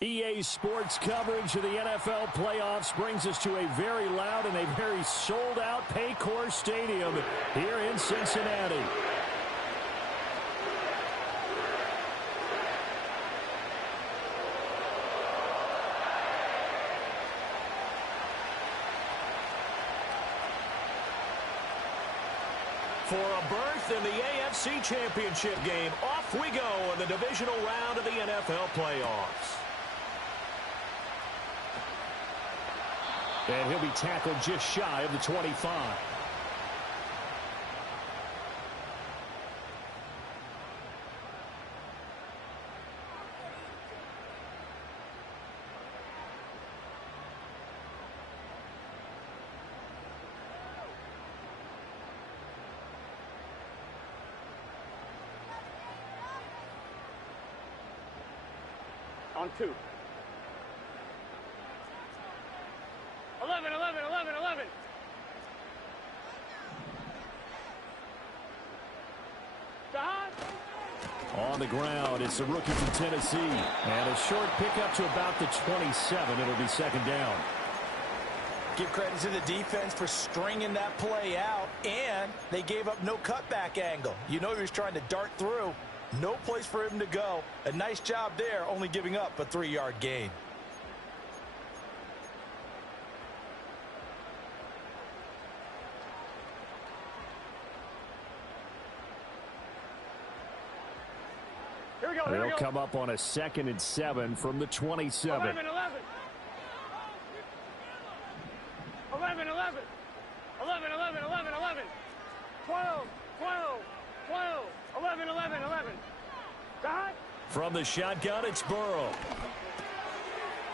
EA Sports coverage of the NFL playoffs brings us to a very loud and a very sold-out Paycor Stadium here in Cincinnati. For a berth in the AFC Championship game, off we go in the divisional round of the NFL playoffs. And he'll be tackled just shy of the 25. On 2. 11. On the ground, it's the rookie from Tennessee. And a short pickup to about the 27. It'll be second down. Give credit to the defense for stringing that play out, and they gave up no cutback angle. You know he was trying to dart through. No place for him to go. A nice job there, only giving up a 3-yard gain. They'll come up on a 2nd and 7 from the 27. 11. 11. From the shotgun, it's Burrow.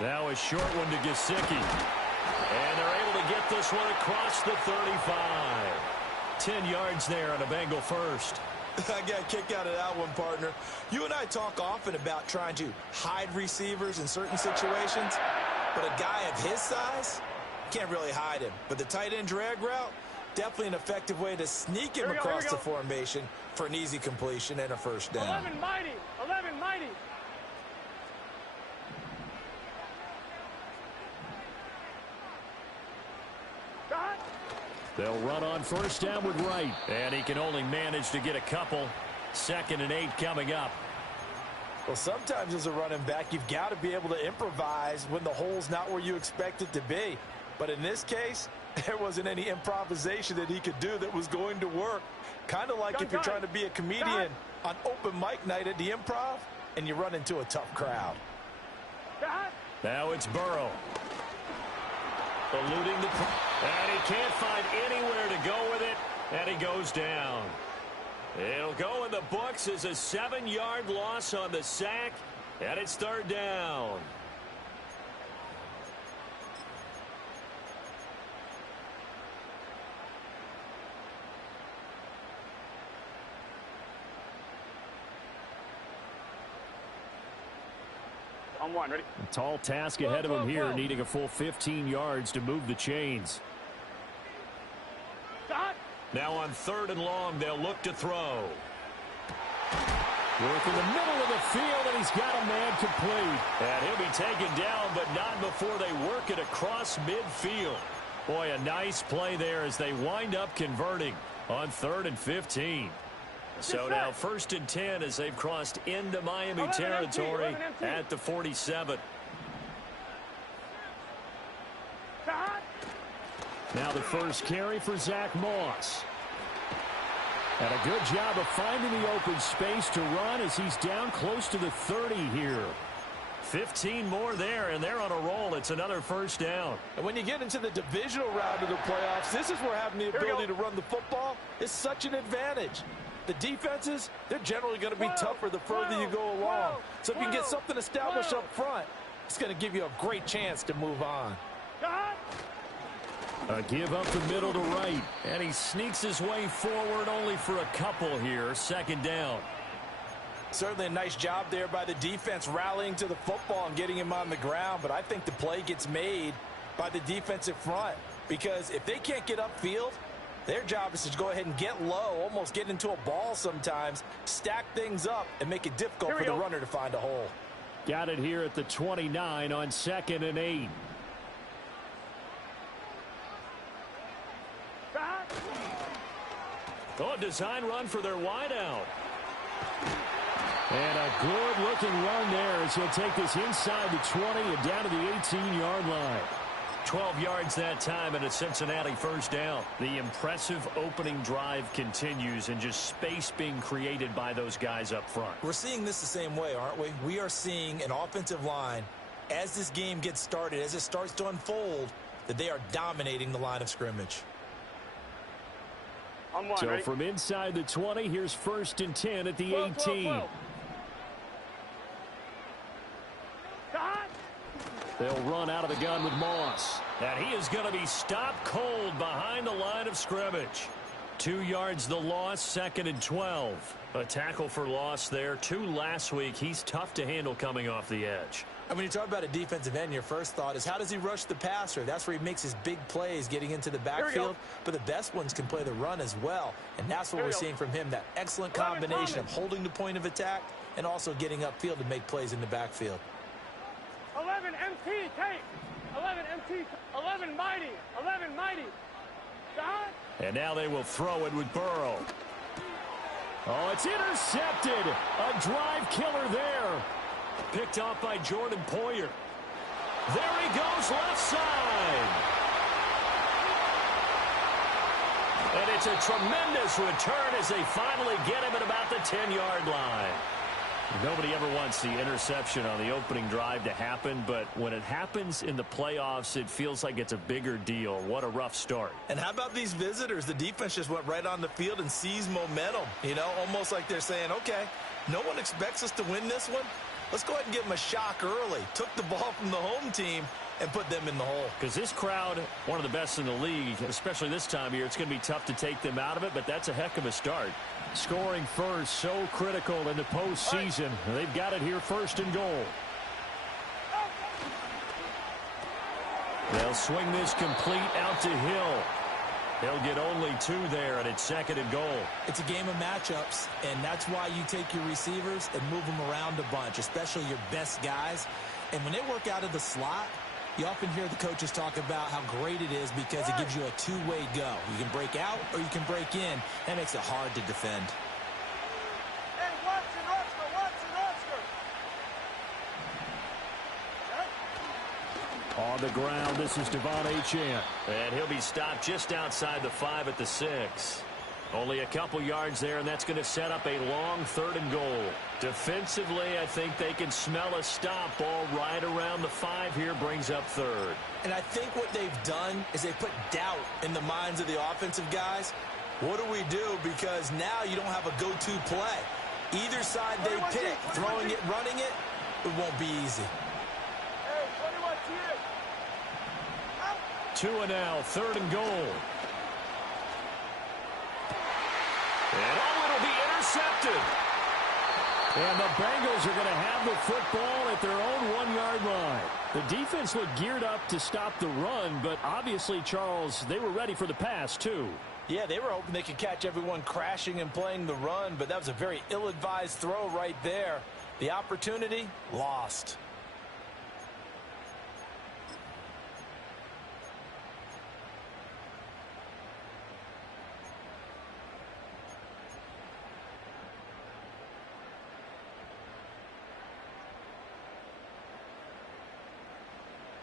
Now a short one to Gesicki. And they're able to get this one across the 35. 10 yards there on a Bengal first. I got a kick out of that one, partner. You and I talk often about trying to hide receivers in certain situations, but a guy of his size can't really hide him. But the tight end drag route, definitely an effective way to sneak him across the formation for an easy completion and a first down. 11 mighty. They'll run on first down with Wright. And he can only manage to get a couple. 2nd and 8 coming up. Well, sometimes as a running back, you've got to be able to improvise when the hole's not where you expect it to be. But in this case, there wasn't any improvisation that he could do that was going to work. Kind of like if you're trying to be a comedian on open mic night at the Improv and you run into a tough crowd. Now it's Burrow. Eluding the... And he can't find anywhere to go with it. And he goes down. It'll go in the books as a 7-yard loss on the sack. And it's 3rd down. On 1, ready? A tall task ahead of him here, needing a full 15 yards to move the chains. Now on 3rd and long, they'll look to throw. Work in the middle of the field, and he's got a man complete. And he'll be taken down, but not before they work it across midfield. Boy, a nice play there as they wind up converting on 3rd and 15. So now 1st and 10 as they've crossed into Miami territory at the 47. Now the first carry for Zach Moss. And a good job of finding the open space to run as he's down close to the 30 here. 15 more there, and they're on a roll. It's another first down. And when you get into the divisional round of the playoffs, this is where having the ability to run the football is such an advantage. The defenses, they're generally going to be tougher the further you go along. So if you can get something established up front, it's going to give you a great chance to move on. A give up the middle to Wright. And he sneaks his way forward only for a couple here. 2nd down. Certainly a nice job there by the defense rallying to the football and getting him on the ground. But I think the play gets made by the defensive front. Because if they can't get upfield, their job is to go ahead and get low, almost get into a ball sometimes, stack things up, and make it difficult for the runner to find a hole. Got it here at the 29 on 2nd and 8. Oh, design run for their wideout. And a good-looking run there as he'll take this inside the 20 and down to the 18-yard line. 12 yards that time and a Cincinnati first down. The impressive opening drive continues and just space being created by those guys up front. We're seeing this the same way, aren't we? We are seeing an offensive line, as this game gets started, as it starts to unfold, that they are dominating the line of scrimmage. So ready? From inside the 20, here's 1st and 10 at the 18. They'll run out of the gun with Moss. And he is going to be stopped cold behind the line of scrimmage. 2 yards the loss, 2nd and 12. A tackle for loss there. 2 last week. He's tough to handle coming off the edge. And when you talk about a defensive end, your first thought is how does he rush the passer? That's where he makes his big plays getting into the backfield. But the best ones can play the run as well. And that's what we're seeing from him, that excellent combination of holding the point of attack and also getting upfield to make plays in the backfield. 11 MT, take. 11 MT, 11 mighty, 11 mighty. God. And now they will throw it with Burrow. Oh, it's intercepted. A drive killer there. Picked off by Jordan Poyer. There he goes, left side. And it's a tremendous return as they finally get him at about the 10-yard line. Nobody ever wants the interception on the opening drive to happen, but when it happens in the playoffs, it feels like it's a bigger deal. What a rough start. And how about these visitors? The defense just went right on the field and seized momentum. You know, almost like they're saying, okay, no one expects us to win this one. Let's go ahead and give them a shock early. Took the ball from the home team and put them in the hole. Because this crowd, one of the best in the league, especially this time of year, it's going to be tough to take them out of it, but that's a heck of a start. Scoring first, so critical in the postseason. They've got it here, 1st and goal. They'll swing this complete out to Hill. He'll get only 2 there, and it's 2nd and goal. It's a game of matchups, and that's why you take your receivers and move them around a bunch, especially your best guys. And when they work out of the slot, you often hear the coaches talk about how great it is because it gives you a two-way go. You can break out or you can break in. That makes it hard to defend. Hey, Watson, Oscar. On the ground, this is Devon Achane. And he'll be stopped just outside the 5 at the 6. Only a couple yards there, and that's going to set up a long 3rd and goal. Defensively, I think they can smell a stop. Ball right around the 5 here, brings up 3rd. And I think what they've done is they put doubt in the minds of the offensive guys. What do we do? Because now you don't have a go-to play. Either side they pick, throwing it, running it, it won't be easy. Hey, 21 2 and now, 3rd and goal. And it'll be intercepted. And the Bengals are going to have the football at their own 1-yard line. The defense looked geared up to stop the run, but obviously, Charles, they were ready for the pass, too. Yeah, they were hoping they could catch everyone crashing and playing the run, but that was a very ill-advised throw right there. The opportunity, lost.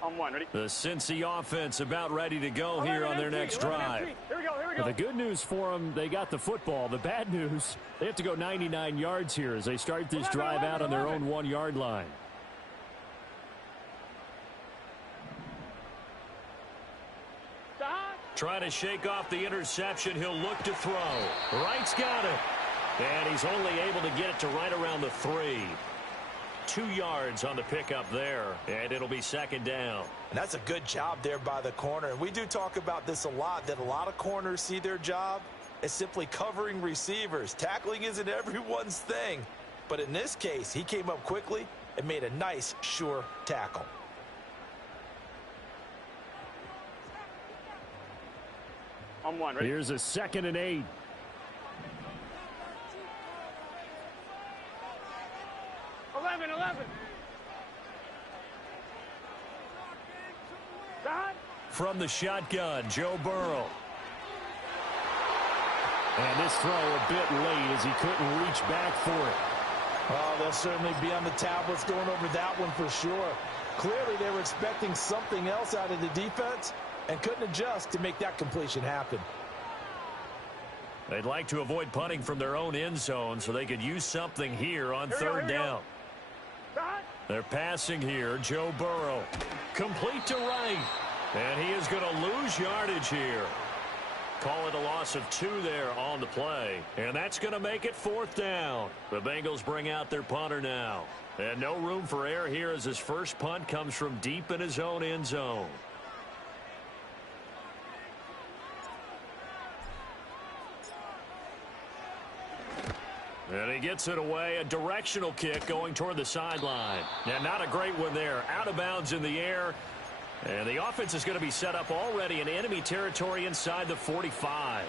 On 1, ready? The Cincy offense about ready to go here on their next drive. Here we go. But the good news for them, they got the football. The bad news, they have to go 99 yards here as they start this drive out on their own 1-yard line. Trying to shake off the interception. He'll look to throw. Wright's got it. And he's only able to get it to right around the 3. 2 yards on the pickup there, and it'll be 2nd down. And that's a good job there by the corner. And we do talk about this a lot, that a lot of corners see their job as simply covering receivers. Tackling isn't everyone's thing. But in this case, he came up quickly and made a nice, sure tackle. On 1, ready? Here's a 2nd and 8. 11. From the shotgun, Joe Burrow. And this throw a bit late as he couldn't reach back for it. Oh, they'll certainly be on the tablets going over that one for sure. Clearly, they were expecting something else out of the defense and couldn't adjust to make that completion happen. They'd like to avoid punting from their own end zone so they could use something here on third down. They're passing here, Joe Burrow. Complete to right. And he is going to lose yardage here. Call it a loss of 2 there on the play. And that's going to make it 4th down. The Bengals bring out their punter now. And no room for error here as his first punt comes from deep in his own end zone. And he gets it away, a directional kick going toward the sideline. And not a great one there. Out of bounds in the air. And the offense is going to be set up already in enemy territory inside the 45.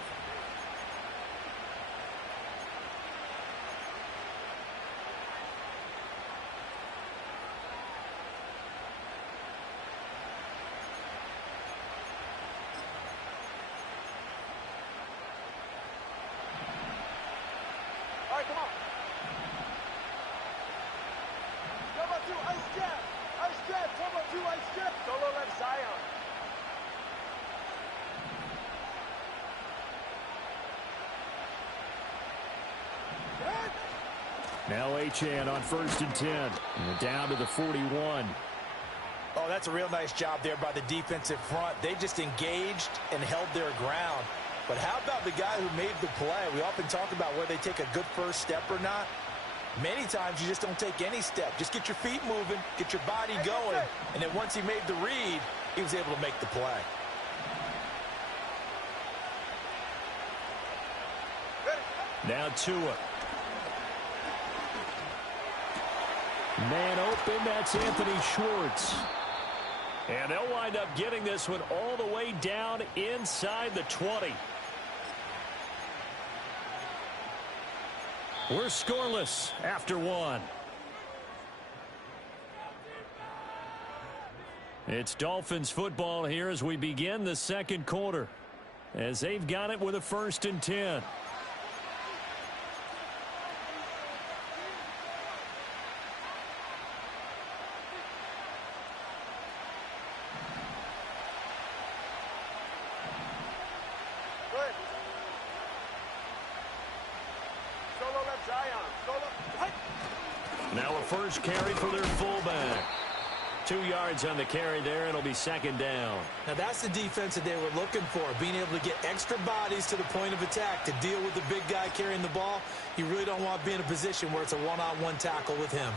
All right, come on. Number 2, ice jab. Ice jab. Number 2, ice jab. Solo left Zion. Now Achane on 1st and 10. And down to the 41. Oh, that's a real nice job there by the defensive front. They just engaged and held their ground. But how about the guy who made the play? We often talk about whether they take a good first step or not. Many times you just don't take any step. Just get your feet moving, get your body going, and then once he made the read, he was able to make the play. Now Tua. Man open, that's Anthony Schwartz. And they'll wind up getting this one all the way down inside the 20. We're scoreless after 1. It's Dolphins football here as we begin the second quarter, as they've got it with a 1st and 10. Now a first carry for their fullback. 2 yards on the carry there. It'll be 2nd down. Now that's the defense that they were looking for, being able to get extra bodies to the point of attack to deal with the big guy carrying the ball. You really don't want to be in a position where it's a one-on-one tackle with him.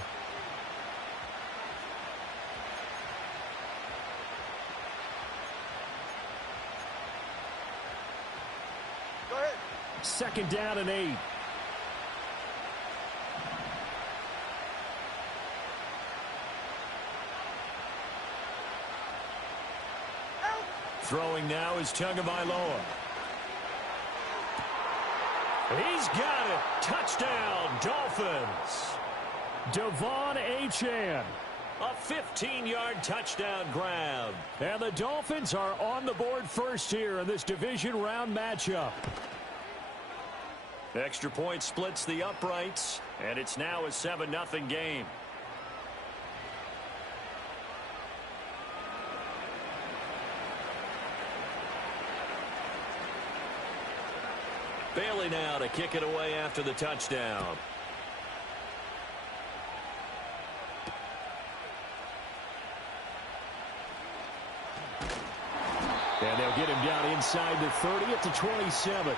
Go ahead. 2nd down and 8. Throwing now is Tagovailoa. He's got it. Touchdown, Dolphins. Devon Achane. A 15-yard touchdown grab. And the Dolphins are on the board first here in this division round matchup. Extra point splits the uprights, and it's now a 7-0 game. Bailey now to kick it away after the touchdown. And they'll get him down inside the 30 at the 27.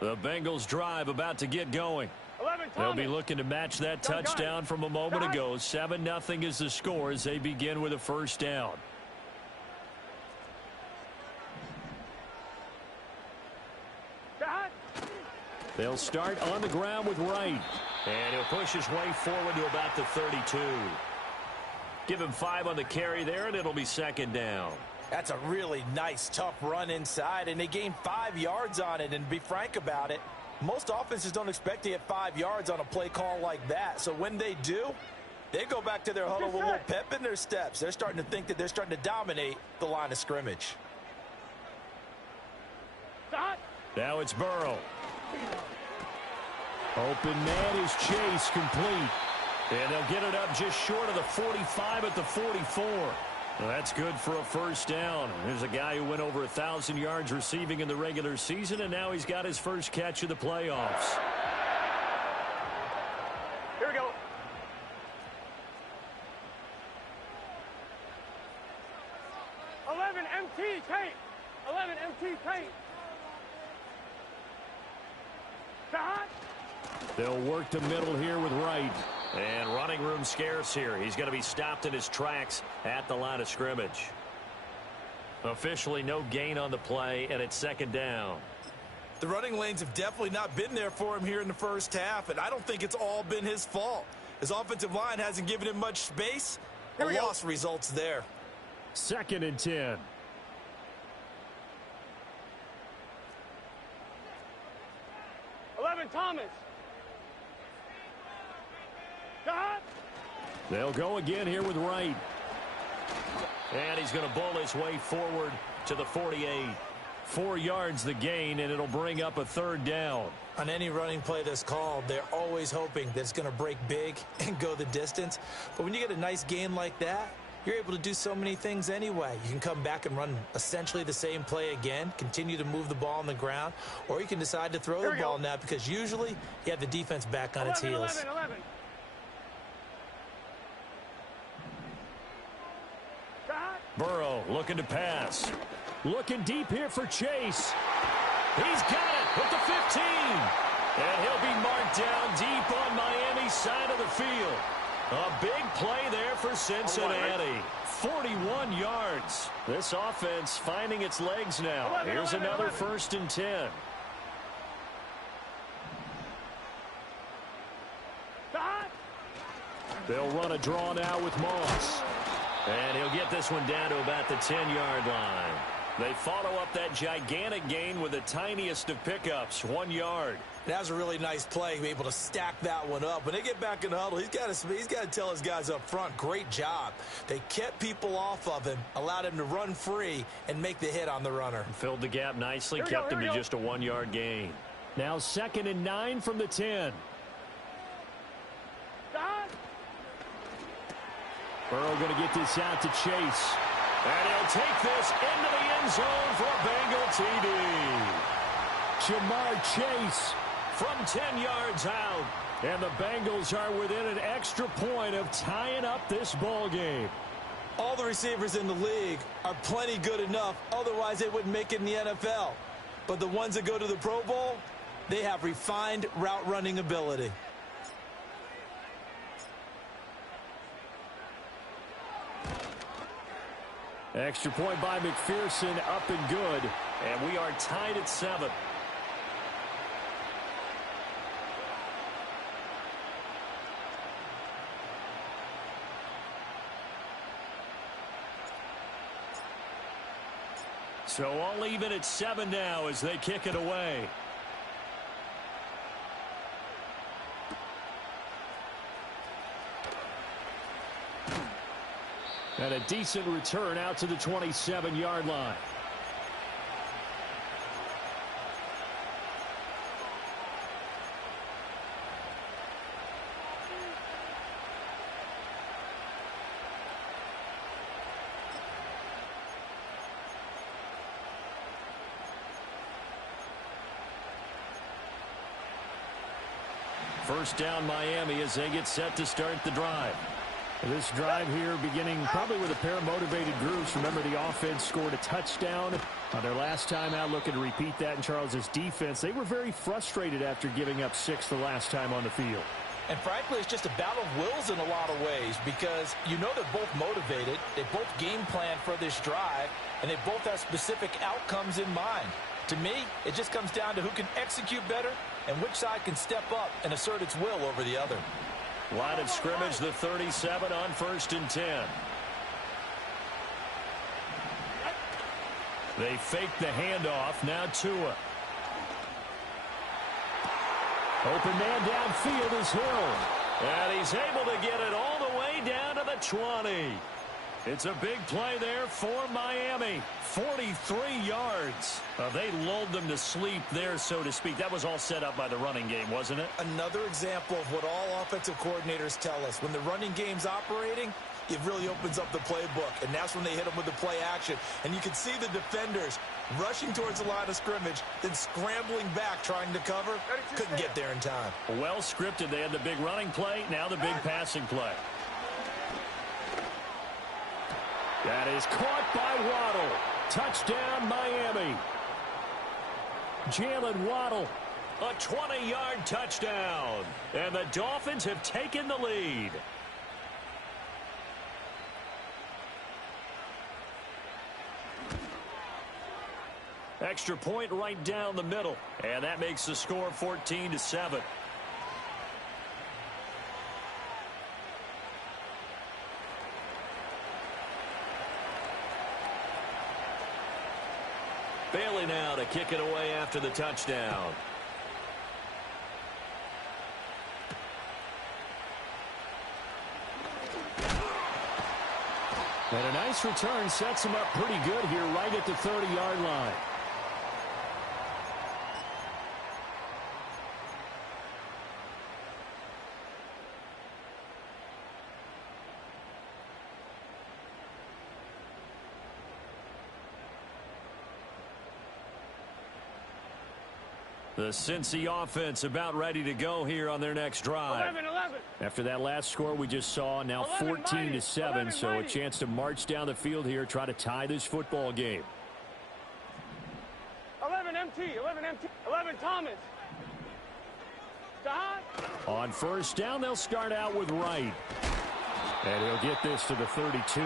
The Bengals drive about to get going. They'll be looking to match that touchdown from a moment ago. 7-0 is the score as they begin with a 1st down. They'll start on the ground with Wright. And he'll push his way forward to about the 32. Give him 5 on the carry there, and it'll be 2nd down. That's a really nice, tough run inside, and they gained 5 yards on it. And to be frank about it, most offenses don't expect to get 5 yards on a play call like that. So when they do, they go back to their huddle with a little pep in their steps. They're starting to think that they're starting to dominate the line of scrimmage. Now it's Burrow. Open man is Chase, complete. And they'll get it up just short of the 45 at the 44. Well, that's good for a first down. There's a guy who went over 1,000 yards receiving in the regular season, and now he's got his first catch of the playoffs. Here we go. 11 MT tape. 11 MT tape. They'll work the middle here with Wright. And running room scarce here. He's going to be stopped in his tracks at the line of scrimmage. Officially no gain on the play, and it's second down. The running lanes have definitely not been there for him here in the first half, and I don't think it's all been his fault. His offensive line hasn't given him much space. A loss results there. 2nd and 10. Thomas. They'll go again here with Wright. And he's going to bowl his way forward to the 48. 4 yards the gain, and it'll bring up a third down. On any running play that's called, they're always hoping that it's going to break big and go the distance. But when you get a nice gain like that, you're able to do so many things anyway. You can come back and run essentially the same play again, continue to move the ball on the ground, or you can decide to throw the ball now because usually you have the defense back on its heels. 11. Burrow looking to pass. Looking deep here for Chase. He's got it with the 15. And he'll be marked down deep on Miami's side of the field. A big play there for Cincinnati. 41 yards. This offense finding its legs now. Here's another 1st and 10. They'll run a draw now with Moss. And he'll get this one down to about the 10-yard line. They follow up that gigantic gain with the tiniest of pickups, 1 yard. That was a really nice play, be able to stack that one up. When they get back in the huddle, he's got to tell his guys up front, great job. They kept people off of him, allowed him to run free, and make the hit on the runner. Filled the gap nicely, kept him to just a 1 yard gain. Now 2nd and 9 from the 10. Burrow going to get this out to Chase. And he'll take this into the end zone for a Bengal TD. Jamar Chase from 10 yards out. And the Bengals are within an extra point of tying up this ball game. All the receivers in the league are plenty good enough. Otherwise, they wouldn't make it in the NFL. But the ones that go to the Pro Bowl, they have refined route running ability. Extra point by McPherson, up and good. And we are tied at 7. So all even at 7 now as they kick it away. And a decent return out to the 27-yard line. First down Miami as they get set to start the drive. This drive here beginning probably with a pair of motivated groups. Remember, the offense scored a touchdown on their last time out, looking to repeat that in Charles's defense. They were very frustrated after giving up 6 the last time on the field. And frankly, it's just a battle of wills in a lot of ways because you know they're both motivated. They both game plan for this drive, and they both have specific outcomes in mind. To me, it just comes down to who can execute better and which side can step up and assert its will over the other. Line of scrimmage, the 37 on 1st and 10. They fake the handoff. Now Tua. Open man downfield is Hill. And he's able to get it all the way down to the 20. It's a big play there for Miami. 43 yards. They lulled them to sleep there, so to speak. That was all set up by the running game, wasn't it? Another example of what all offensive coordinators tell us. When the running game's operating, it really opens up the playbook, and that's when they hit them with the play action. And you can see the defenders rushing towards the line of scrimmage, then scrambling back trying to cover. Couldn't get there in time. Well scripted. They had the big running play, now the big passing play. That is caught by Waddle. Touchdown, Miami. Jalen Waddle, a 20-yard touchdown. And the Dolphins have taken the lead. Extra point right down the middle. And that makes the score 14-7. Bailey now to kick it away after the touchdown. And a nice return sets him up pretty good here right at the 30-yard line. The Cincy offense about ready to go here on their next drive. 11. After that last score we just saw, now 14-7, so a chance to march down the field here, try to tie this football game. 11 Thomas. On first down, they'll start out with Wright. And he'll get this to the 32.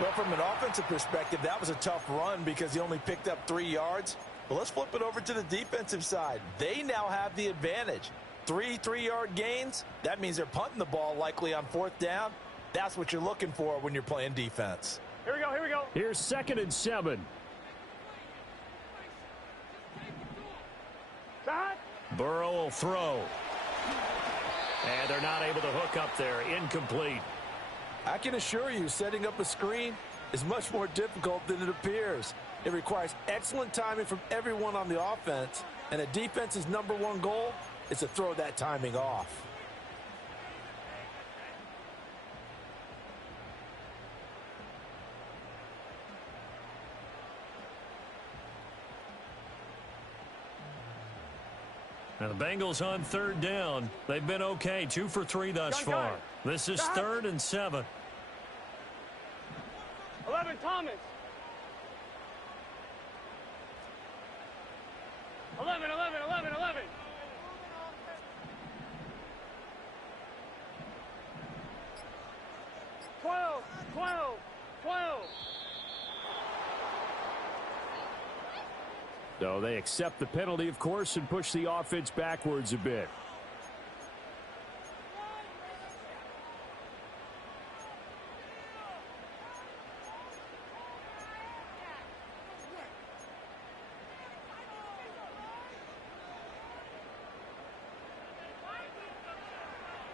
Well, from an offensive perspective, that was a tough run because he only picked up 3 yards. Well, let's flip it over to the defensive side. They now have the advantage. 3 3-yard gains. That means they're punting the ball likely on fourth down. That's what you're looking for when you're playing defense. Here we go. Here's 2nd and 7. Burrow will throw. And they're not able to hook up there. Incomplete. I can assure you, setting up a screen is much more difficult than it appears. It requires excellent timing from everyone on the offense, and a defense's #1 goal is to throw that timing off. Now the Bengals on 3rd down. They've been okay, 2 for 3 thus far. This is 3rd and 7. 11 Thomas. 11. 12. So they accept the penalty, of course, and push the offense backwards a bit.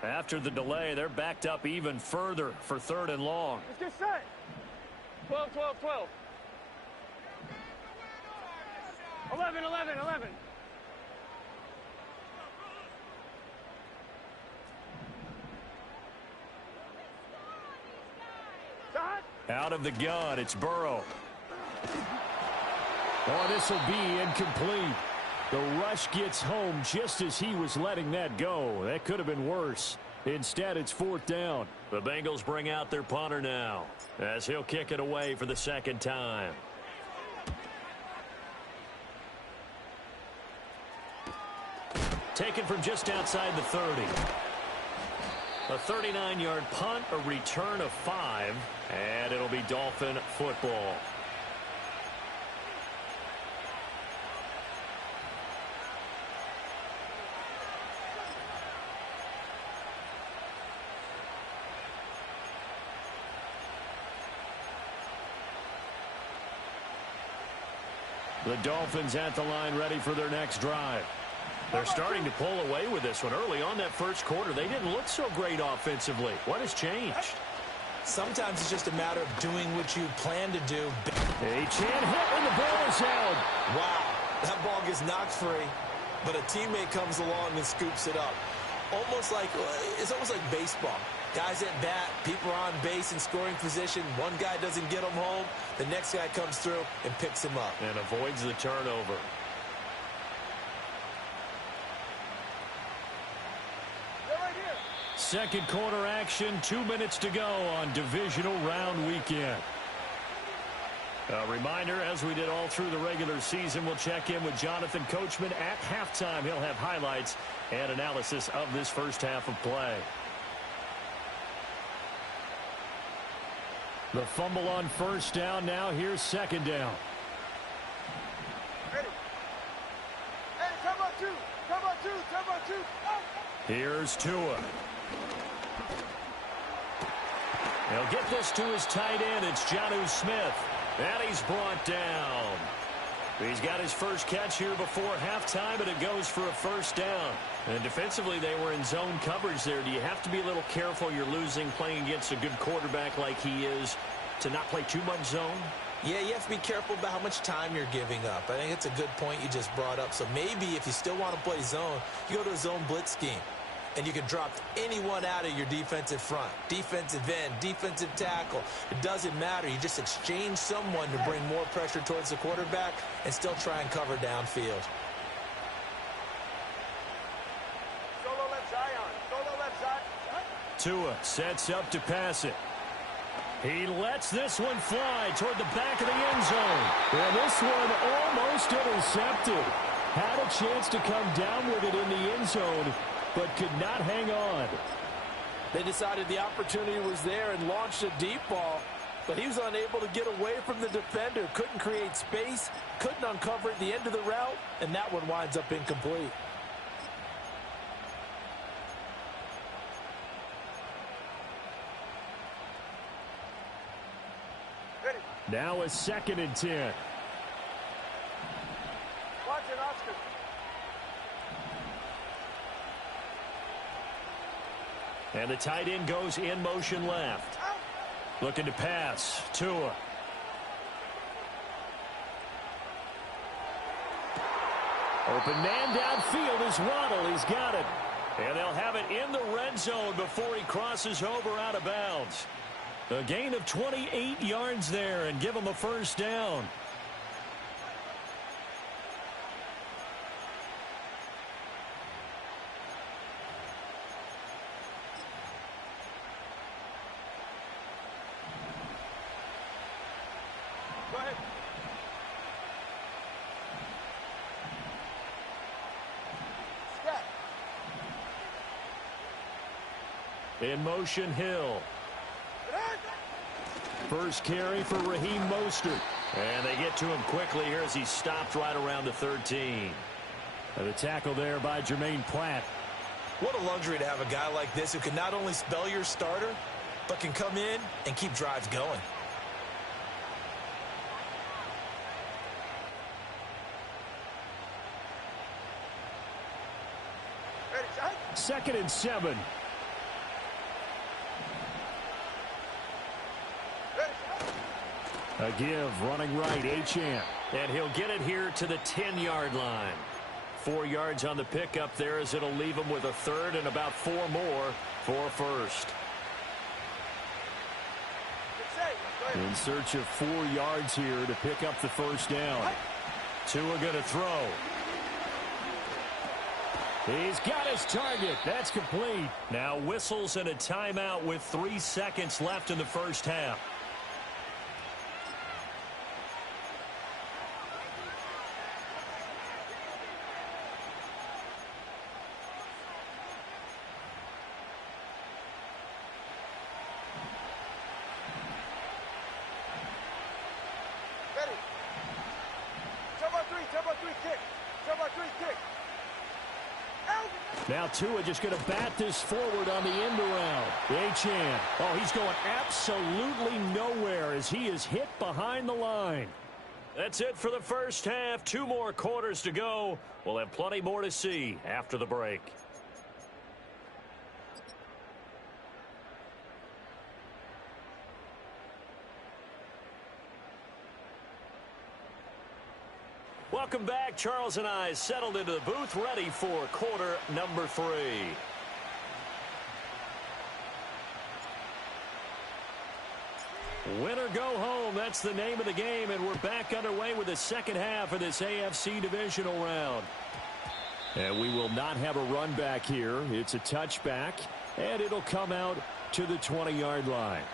After the delay, they're backed up even further for 3rd and long. Let's get set. 12. 11. Out of the gun, it's Burrow. Oh, this will be incomplete. The rush gets home just as he was letting that go. That could have been worse. Instead, it's 4th down. The Bengals bring out their punter now as he'll kick it away for the 2nd time. Taken from just outside the 30. A 39-yard punt, a return of 5, and it'll be Dolphin football. The Dolphins at the line ready for their next drive. They're starting to pull away with this one. Early on that first quarter, they didn't look so great offensively. What has changed? Sometimes it's just a matter of doing what you plan to do. A chin hit and the ball is out. Wow, that ball gets knocked free, but a teammate comes along and scoops it up. It's almost like baseball. Guys at bat, people are on base in scoring position. One guy doesn't get him home. The next guy comes through and picks him up. And avoids the turnover. Second quarter action, 2 minutes to go on divisional round weekend. A reminder, as we did all through the regular season, we'll check in with Jonathan Coachman at halftime. He'll have highlights and analysis of this first half of play. The fumble on first down. Now here's second down. Ready. Hey, come on, two. Come on, two. Come on, two. Oh. Here's Tua. He'll get this to his tight end. It's Jonnu Smith. And he's brought down. He's got his first catch here before halftime, and it goes for a first down. And defensively, they were in zone coverage there. Do you have to be a little careful? You're losing playing against a good quarterback like he is to not play too much zone? Yeah, you have to be careful about how much time you're giving up. I think it's a good point you just brought up. So maybe if you still want to play zone, you go to a zone blitz scheme. And you can drop anyone out of your defensive front. Defensive end, defensive tackle. It doesn't matter. You just exchange someone to bring more pressure towards the quarterback and still try and cover downfield. Solo left Zion. Solo left Zion. Tua sets up to pass it. He lets this one fly toward the back of the end zone. And this one almost intercepted. Had a chance to come down with it in the end zone, but could not hang on. They decided the opportunity was there and launched a deep ball, but he was unable to get away from the defender. Couldn't create space, couldn't uncover at the end of the route, and that one winds up incomplete. Ready. Now a 2nd and 10. Watch it, Oscar. And the tight end goes in motion left. Looking to pass. Tua. Open man downfield is Waddle. He's got it. And they'll have it in the red zone before he crosses over out of bounds. A gain of 28 yards there and give him a first down. Go ahead. Step. In motion, Hill. First carry for Raheem Mostert. And they get to him quickly here as he's stopped right around the 13. And the tackle there by Jermaine Pratt. What a luxury to have a guy like this who can not only spell your starter, but can come in and keep drives going. Ready, shot. 2nd and 7. Ready, shot. A give, running right, Achane. And he'll get it here to the 10-yard line. 4 yards on the pickup there as it'll leave him with a third and about 4 more for first. Good save. Go ahead. In search of 4 yards here to pick up the first down. Tua going to throw. He's got his target. That's complete. Now whistles and a timeout with 3 seconds left in the first half. Ready. Turbo 3 kick. Turbo 3 kick. Out. Now Tua just going to bat this forward on the end around. Achane. Oh, he's going absolutely nowhere as he is hit behind the line. That's it for the first half. 2 more quarters to go. We'll have plenty more to see after the break. Welcome back. Charles and I settled into the booth, ready for quarter number 3. Win or go home, that's the name of the game, and we're back underway with the second half of this AFC divisional round. And we will not have a run back here. It's a touchback, and it'll come out to the 20-yard line.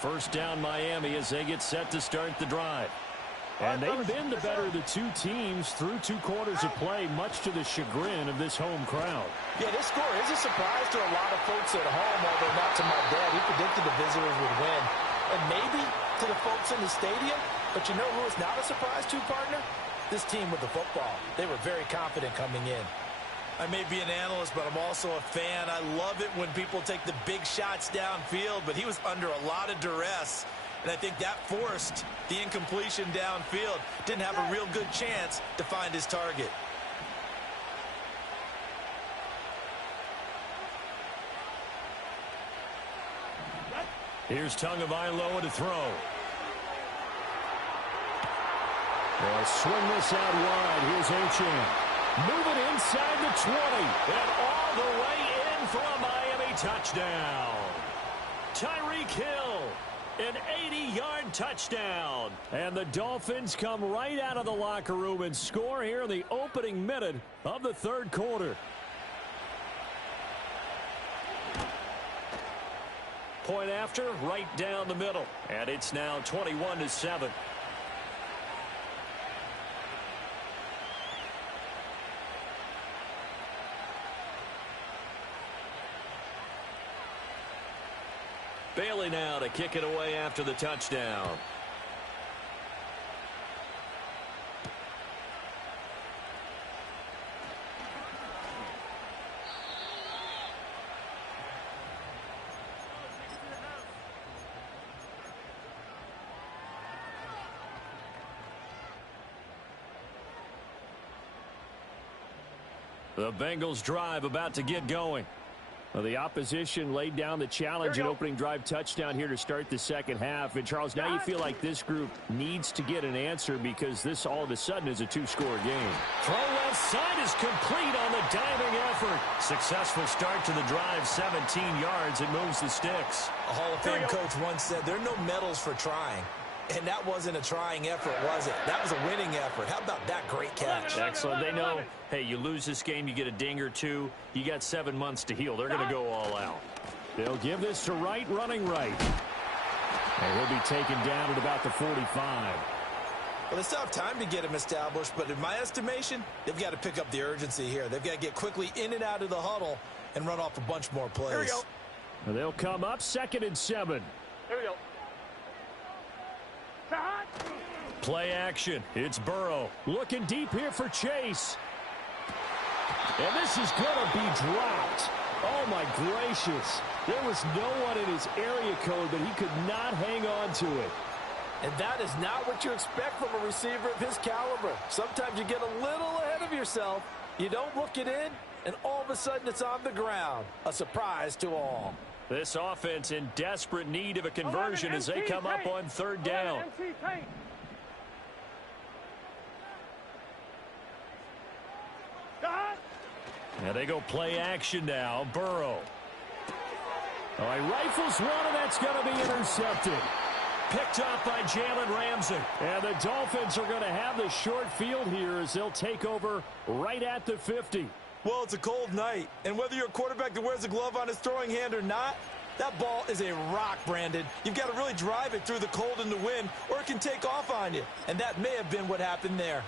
First down Miami as they get set to start the drive. And they've been the better of the 2 teams through 2 quarters of play, much to the chagrin of this home crowd. Yeah, this score is a surprise to a lot of folks at home, although not to my dad. He predicted the visitors would win. And maybe to the folks in the stadium, but you know who is not a surprise to, partner? This team with the football. They were very confident coming in. I may be an analyst, but I'm also a fan. I love it when people take the big shots downfield, but he was under a lot of duress, and I think that forced the incompletion downfield. Didn't have a real good chance to find his target. Here's Tagovailoa to throw. They'll swing this out wide. Here's Achane. Moving inside the 20, and all the way in for a Miami touchdown. Tyreek Hill, an 80-yard touchdown. And the Dolphins come right out of the locker room and score here in the opening minute of the 3rd quarter. Point after, right down the middle. And it's now 21-7. Bailey now to kick it away after the touchdown. The Bengals drive about to get going. Well, the opposition laid down the challenge and opening drive touchdown here to start the second half. And, Charles, now you feel like this group needs to get an answer because this all of a sudden is a 2-score game. Throw left side is complete on the diving effort. Successful start to the drive, 17 yards. It moves the sticks. A Hall of Fame coach once said there are no medals for trying. And that wasn't a trying effort, was it? That was a winning effort. How about that great catch? Excellent. They know, hey, you lose this game, you get a ding or 2. You got 7 months to heal. They're going to go all out. They'll give this to Wright, running right. And he'll be taken down at about the 45. Well, they still have time to get him established, but in my estimation, they've got to pick up the urgency here. They've got to get quickly in and out of the huddle and run off a bunch more plays. Here we go. And they'll come up 2nd and 7. Here we go. Play action. It's Burrow. Looking deep here for Chase. And this is going to be dropped. Oh, my gracious. There was no one in his area code that he could not hang on to it. And that is not what you expect from a receiver of his caliber. Sometimes you get a little ahead of yourself. You don't look it in, and all of a sudden it's on the ground. A surprise to all. This offense in desperate need of a conversion as they come up on 3rd down. And they go play action now. Burrow. Oh, he rifles one, and that's going to be intercepted. Picked up by Jalen Ramsey. And the Dolphins are going to have the short field here as they'll take over right at the 50. Well, it's a cold night, and whether you're a quarterback that wears a glove on his throwing hand or not, that ball is a rock, Brandon. You've got to really drive it through the cold and the wind, or it can take off on you. And that may have been what happened there.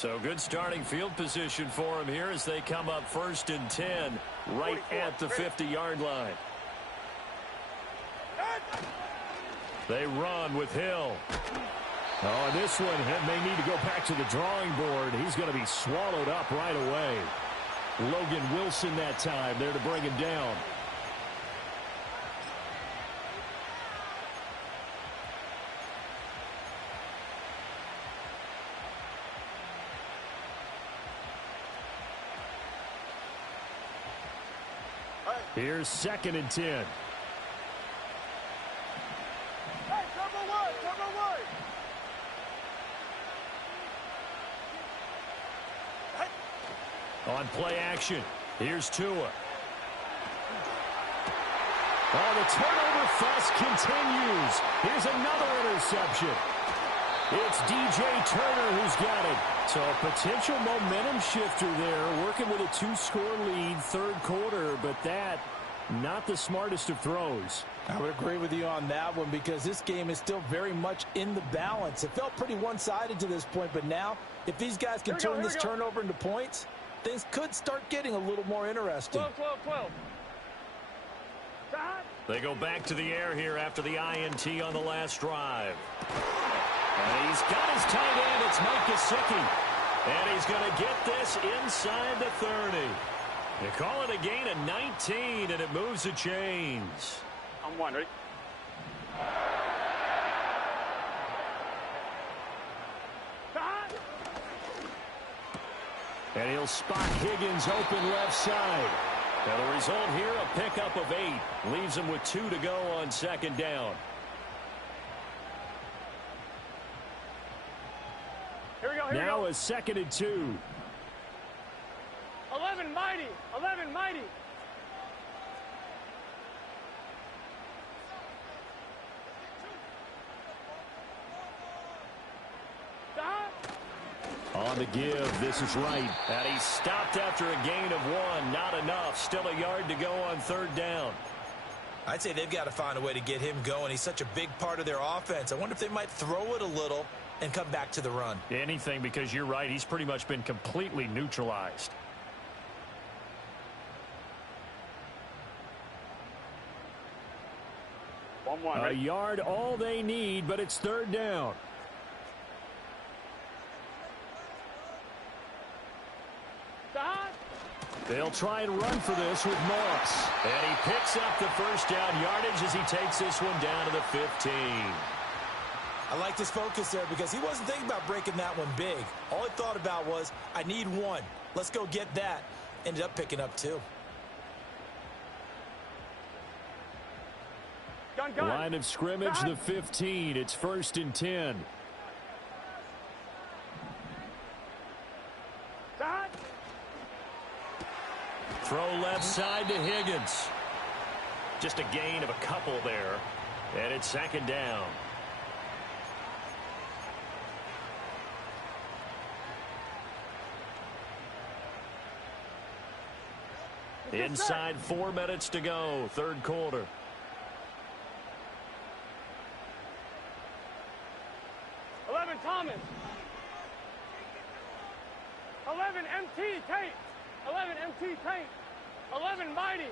So good starting field position for him here as they come up 1st and 10 right at the 50-yard line. They run with Hill. Oh, and this one may need to go back to the drawing board. He's going to be swallowed up right away. Logan Wilson that time there to bring him down. Here's 2nd and 10. Hey, cover one. On play action, here's Tua. Oh, the turnover fuss continues. Here's another interception. It's DJ Turner who's got it. So a potential momentum shifter there, working with a 2-score lead, 3rd quarter, but that, not the smartest of throws. I would agree with you on that one because this game is still very much in the balance. It felt pretty one-sided to this point, but now, if these guys can turn this turnover into points, things could start getting a little more interesting. 12. They go back to the air here after the INT on the last drive. And he's got his tight end. It's Mike Gesicki. And he's going to get this inside the 30. They call it a gain of 19, and it moves the chains. I'm one, ready? And he'll spot Higgins open left side. Now the result here, a pickup of 8. Leaves him with 2 to go on 2nd down. Here we go. Now a 2nd and 2. 11 mighty. On the give, this is right. And he stopped after a gain of 1. Not enough. Still a yard to go on 3rd down. I'd say they've got to find a way to get him going. He's such a big part of their offense. I wonder if they might throw it a little and come back to the run. Anything, because you're right. He's pretty much been completely neutralized. A yard, all they need, but it's 3rd down. They'll try and run for this with Moss. And he picks up the 1st down yardage as he takes this one down to the 15. I like his focus there because he wasn't thinking about breaking that one big. All he thought about was, I need 1. Let's go get that. Ended up picking up 2. Gun. Line of scrimmage, the 15. It's 1st and 10. Throw left side to Higgins. Just a gain of a couple there. And it's 2nd down. Inside 4 minutes to go. 3rd quarter. 11 Thomas. 11 MT Tate. 11 MT Tate. 11 mighty.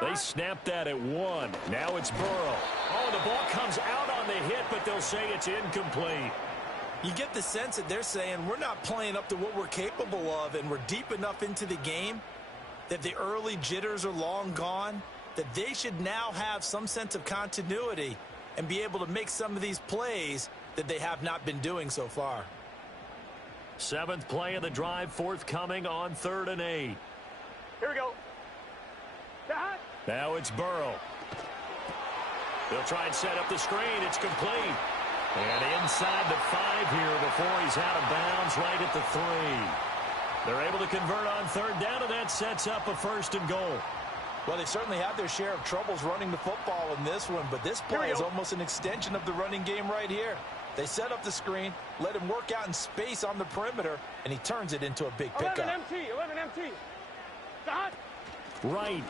They snapped that at 1. Now it's Burrow. Oh, the ball comes out on the hit, but they'll say it's incomplete. You get the sense that they're saying we're not playing up to what we're capable of, and we're deep enough into the game that the early jitters are long gone, that they should now have some sense of continuity and be able to make some of these plays that they have not been doing so far. 7th play of the drive, forthcoming on 3rd and 8. Here we go. Now it's Burrow. They'll try and set up the screen. It's complete. And inside the 5 here before he's out of bounds right at the 3. They're able to convert on 3rd down, and that sets up a 1st and goal. Well, they certainly had their share of troubles running the football in this one, but this play is almost an extension of the running game right here. They set up the screen, let him work out in space on the perimeter, and he turns it into a big pickup. 11 MT. Right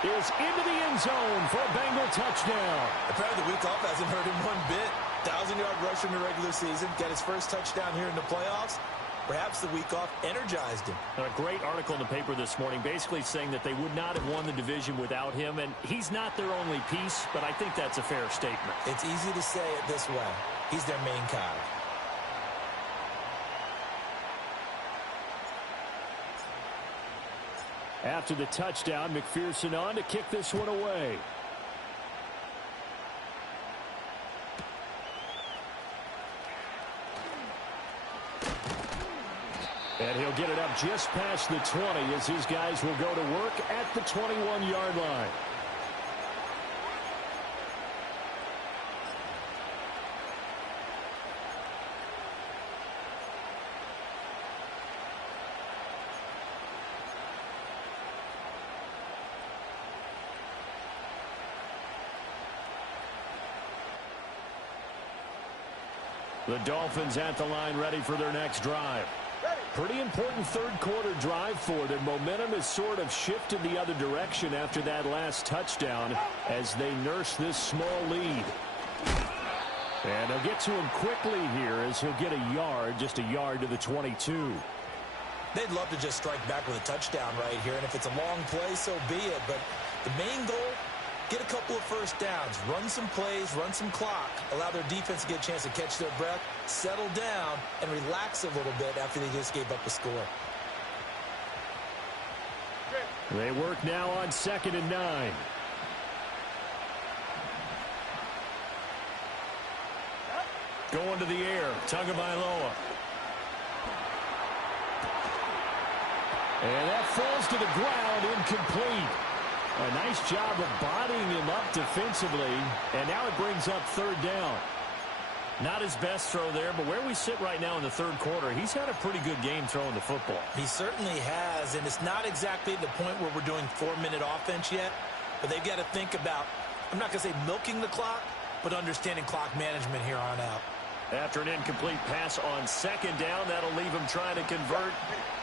is into the end zone for a Bengal touchdown. Apparently the week off hasn't hurt him one bit. 1,000-yard rusher in the regular season, got his first touchdown here in the playoffs. Perhaps the week off energized him. A great article in the paper this morning basically saying that they would not have won the division without him, and he's not their only piece, but I think that's a fair statement. It's easy to say it this way. He's their main cog. After the touchdown, McPherson on to kick this one away. And he'll get it up just past the 20 as his guys will go to work at the 21-yard line. The Dolphins at the line ready for their next drive. Pretty important third-quarter drive for them. Momentum has sort of shifted the other direction after that last touchdown as they nurse this small lead. And they'll get to him quickly here as he'll get a yard, just a yard to the 22. They'd love to just strike back with a touchdown right here, and if it's a long play, so be it. But the main goal, get a couple of first downs, run some plays, run some clock, allow their defense to get a chance to catch their breath, settle down, and relax a little bit after they just gave up a score. They work now on 2nd and 9. Going to the air, Tagovailoa. And that falls to the ground, incomplete. A nice job of bodying him up defensively, and now it brings up 3rd down. Not his best throw there, but where we sit right now in the 3rd quarter, he's had a pretty good game throwing the football. He certainly has, and it's not exactly the point where we're doing 4-minute offense yet, but they've got to think about, I'm not going to say milking the clock, but understanding clock management here on out. After an incomplete pass on 2nd down, that'll leave him trying to convert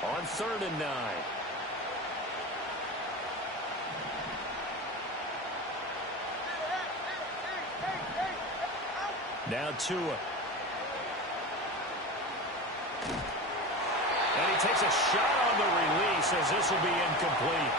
on 3rd and 9. Now Tua. And he takes a shot on the release as this will be incomplete.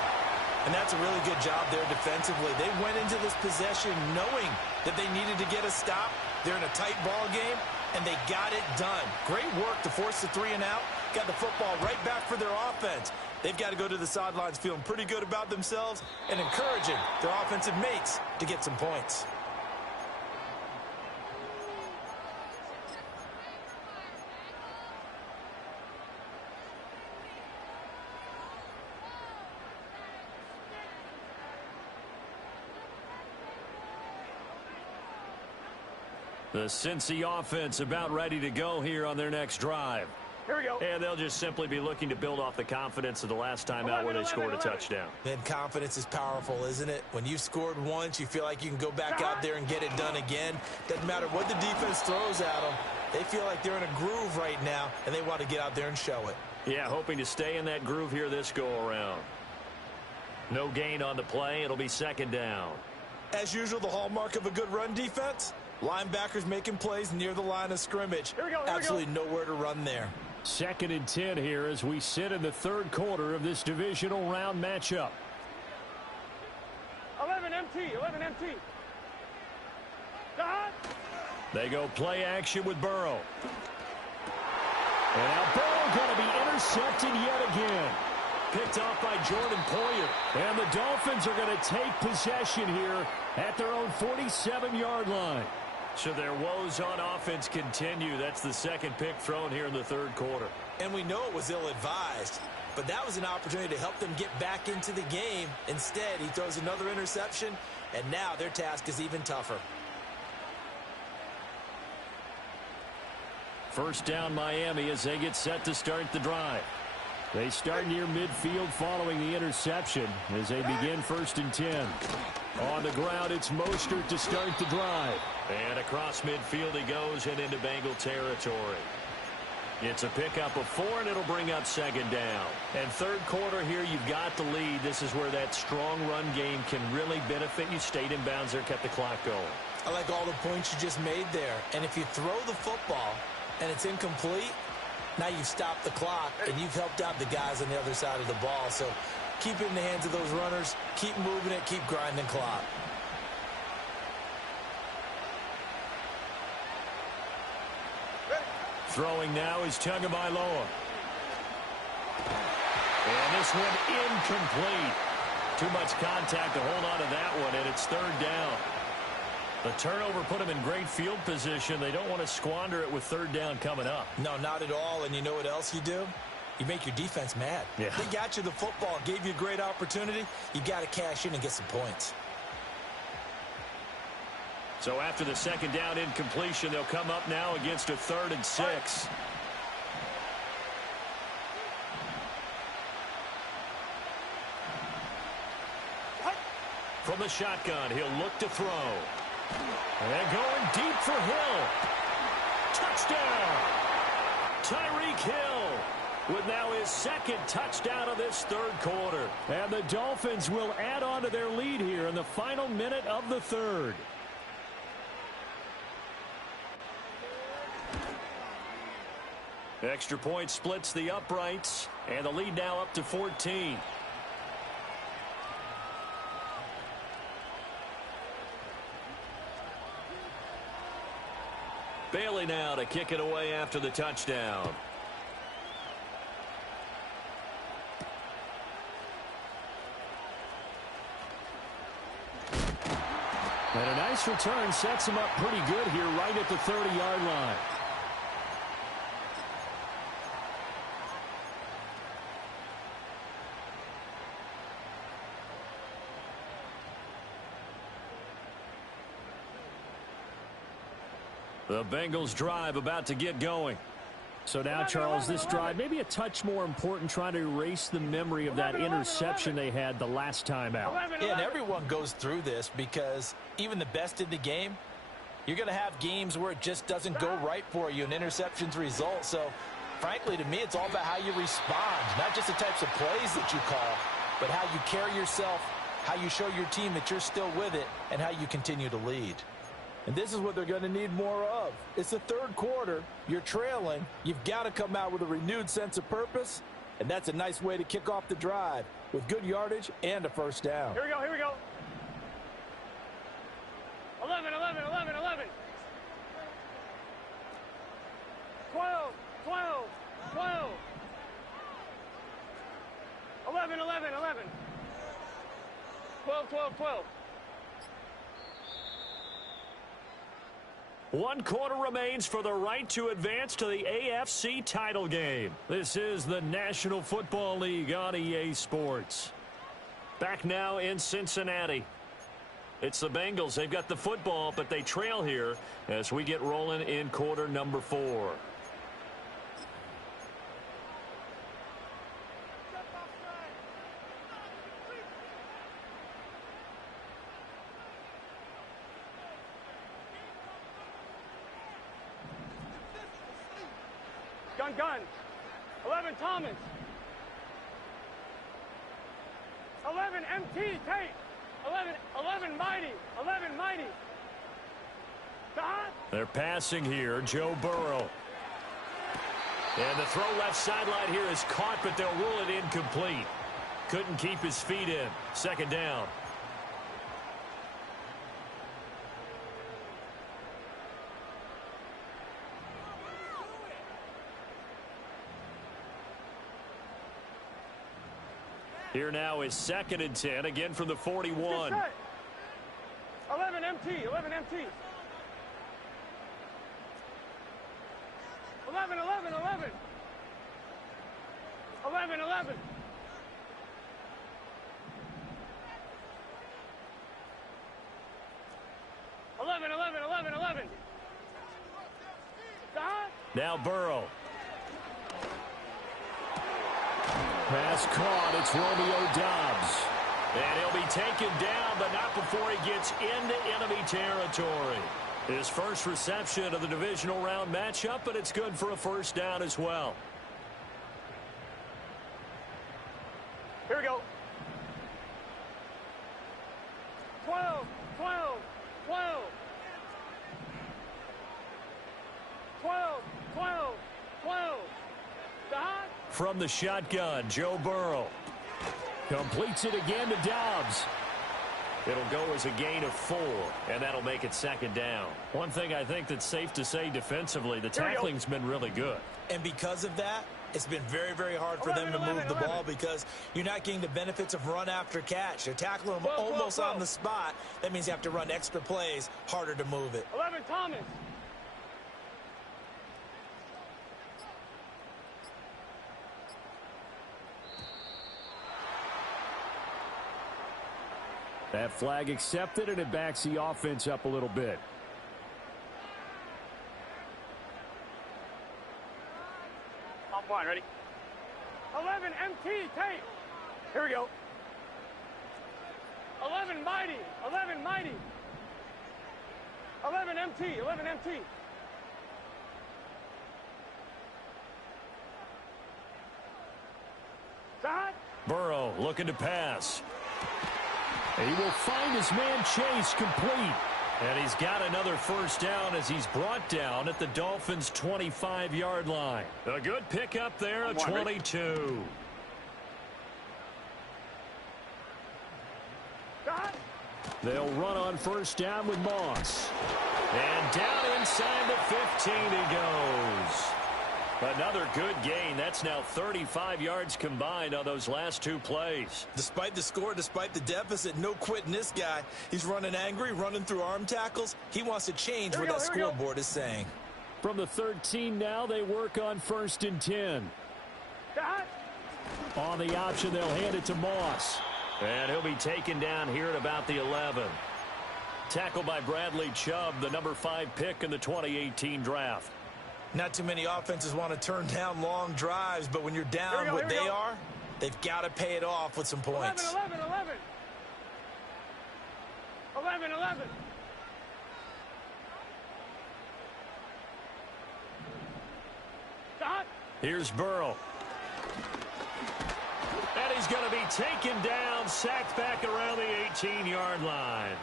And that's a really good job there defensively. They went into this possession knowing that they needed to get a stop. They're in a tight ball game, and they got it done. Great work to force the 3 and out. Got the football right back for their offense. They've got to go to the sidelines feeling pretty good about themselves and encouraging their offensive mates to get some points. The Cincy offense about ready to go here on their next drive. Here we go. And they'll just simply be looking to build off the confidence of the last time out where they scored a touchdown. Then confidence is powerful, isn't it? When you've scored once, you feel like you can go back out there and get it done again. Doesn't matter what the defense throws at them. They feel like they're in a groove right now, and they want to get out there and show it. Yeah, hoping to stay in that groove here this go-around. No gain on the play. It'll be 2nd down. As usual, the hallmark of a good run defense, linebackers making plays near the line of scrimmage. Here we go. Absolutely nowhere to run there. 2nd and 10 here as we sit in the 3rd quarter of this divisional round matchup. 11 MT. They go play action with Burrow. And now Burrow going to be intercepted yet again. Picked off by Jordan Poyer. And the Dolphins are going to take possession here at their own 47-yard line. Should their woes on offense continue, that's the 2nd pick thrown here in the 3rd quarter. And we know it was ill-advised, but that was an opportunity to help them get back into the game. Instead, he throws another interception, and now their task is even tougher. 1st down Miami as they get set to start the drive. They start near midfield following the interception as they begin 1st and 10. On the ground, it's Mostert to start the drive. And across midfield he goes and into Bengal territory. It's a pickup of 4, and it'll bring up second down. And third quarter here, you've got the lead. This is where that strong run game can really benefit you. Stayed in bounds there, kept the clock going. I like all the points you just made there. And if you throw the football and it's incomplete, now you've stopped the clock and you've helped out the guys on the other side of the ball. So keep it in the hands of those runners. Keep moving it. Keep grinding clock. Throwing now is Tagovailoa. And this one incomplete. Too much contact to hold on to that one, and it's third down. The turnover put them in great field position. They don't want to squander it with third down coming up. No, not at all. And you know what else you do? You make your defense mad. Yeah. They got you the football, gave you a great opportunity. You got to cash in and get some points. So after the second down incompletion, they'll come up now against a 3rd and 6. From the shotgun, he'll look to throw. And going deep for Hill. Touchdown! Tyreek Hill with now his 2nd touchdown of this third quarter. And the Dolphins will add on to their lead here in the final minute of the third. Extra point splits the uprights, and the lead now up to 14. Bailey now to kick it away after the touchdown. And a nice return sets him up pretty good here right at the 30-yard line. The Bengals drive about to get going. So now, Charles, this drive maybe a touch more important, trying to erase the memory of that interception they had the last time out. Yeah, and everyone goes through this because even the best in the game, you're going to have games where it just doesn't go right for you and interceptions result. So, frankly, to me, it's all about how you respond, not just the types of plays that you call, but how you carry yourself, how you show your team that you're still with it, and how you continue to lead. And this is what they're going to need more of. It's the third quarter. You're trailing. You've got to come out with a renewed sense of purpose. And that's a nice way to kick off the drive with good yardage and a first down. Here we go, here we go. 11, 11, 11, 11. 12, 12, 12. 11, 11, 11. 12, 12, 12. 1 quarter remains for the right to advance to the AFC title game. This is the National Football League on EA Sports. Back now in Cincinnati. It's the Bengals. They've got the football, but they trail here as we get rolling in quarter number 4. Gun. 11, Thomas. 11, MT, Tate. 11, Mighty. 11, Mighty. Dot. They're passing here. Joe Burrow. And the throw left sideline here is caught, but they'll rule it incomplete. Couldn't keep his feet in. Second down. Here now is 2nd and 10, again from the 41. 11 MT, 11 MT. 11, 11, 11. 11, 11. 11, 11, 11, 11. Now Burrow. Pass caught. It's Romeo Doubs. And he'll be taken down, but not before he gets into enemy territory. His first reception of the divisional round matchup, but it's good for a first down as well. Here we go. 12, 12, 12. 12, 12, 12. From the shotgun, Joe Burrow completes it again to Dobbs. It'll go as a gain of 4, and that'll make it second down. One thing I think that's safe to say defensively, the tackling's been really good. And because of that, it's been very, very hard for them to move the ball because you're not getting the benefits of run after catch. They're tackling them almost on the spot. That means you have to run extra plays, harder to move it. 11, Thomas. That flag accepted, and it backs the offense up a little bit. Top line, ready? 11, MT, tape. Here we go. 11, mighty. 11, mighty. 11, MT. 11, MT. Dot. Burrow looking to pass. He will find his man Chase complete. And he's got another first down as he's brought down at the Dolphins' 25-yard line. A good pickup there, a 22. They'll run on first down with Moss. And down inside the 15 he goes. Another good gain. That's now 35 yards combined on those last 2 plays. Despite the score, despite the deficit, no quitting this guy. He's running angry, running through arm tackles. He wants to change what that scoreboard is saying. From the 13 now, they work on 1st and 10. On the option, they'll hand it to Moss. And he'll be taken down here at about the 11. Tackled by Bradley Chubb, the number 5 pick in the 2018 draft. Not too many offenses want to turn down long drives, but when you're down what they are, they've got to pay it off with some points. 11, 11, 11. 11, 11. Dot. Here's Burrow. And he's going to be taken down, sacked back around the 18-yard line.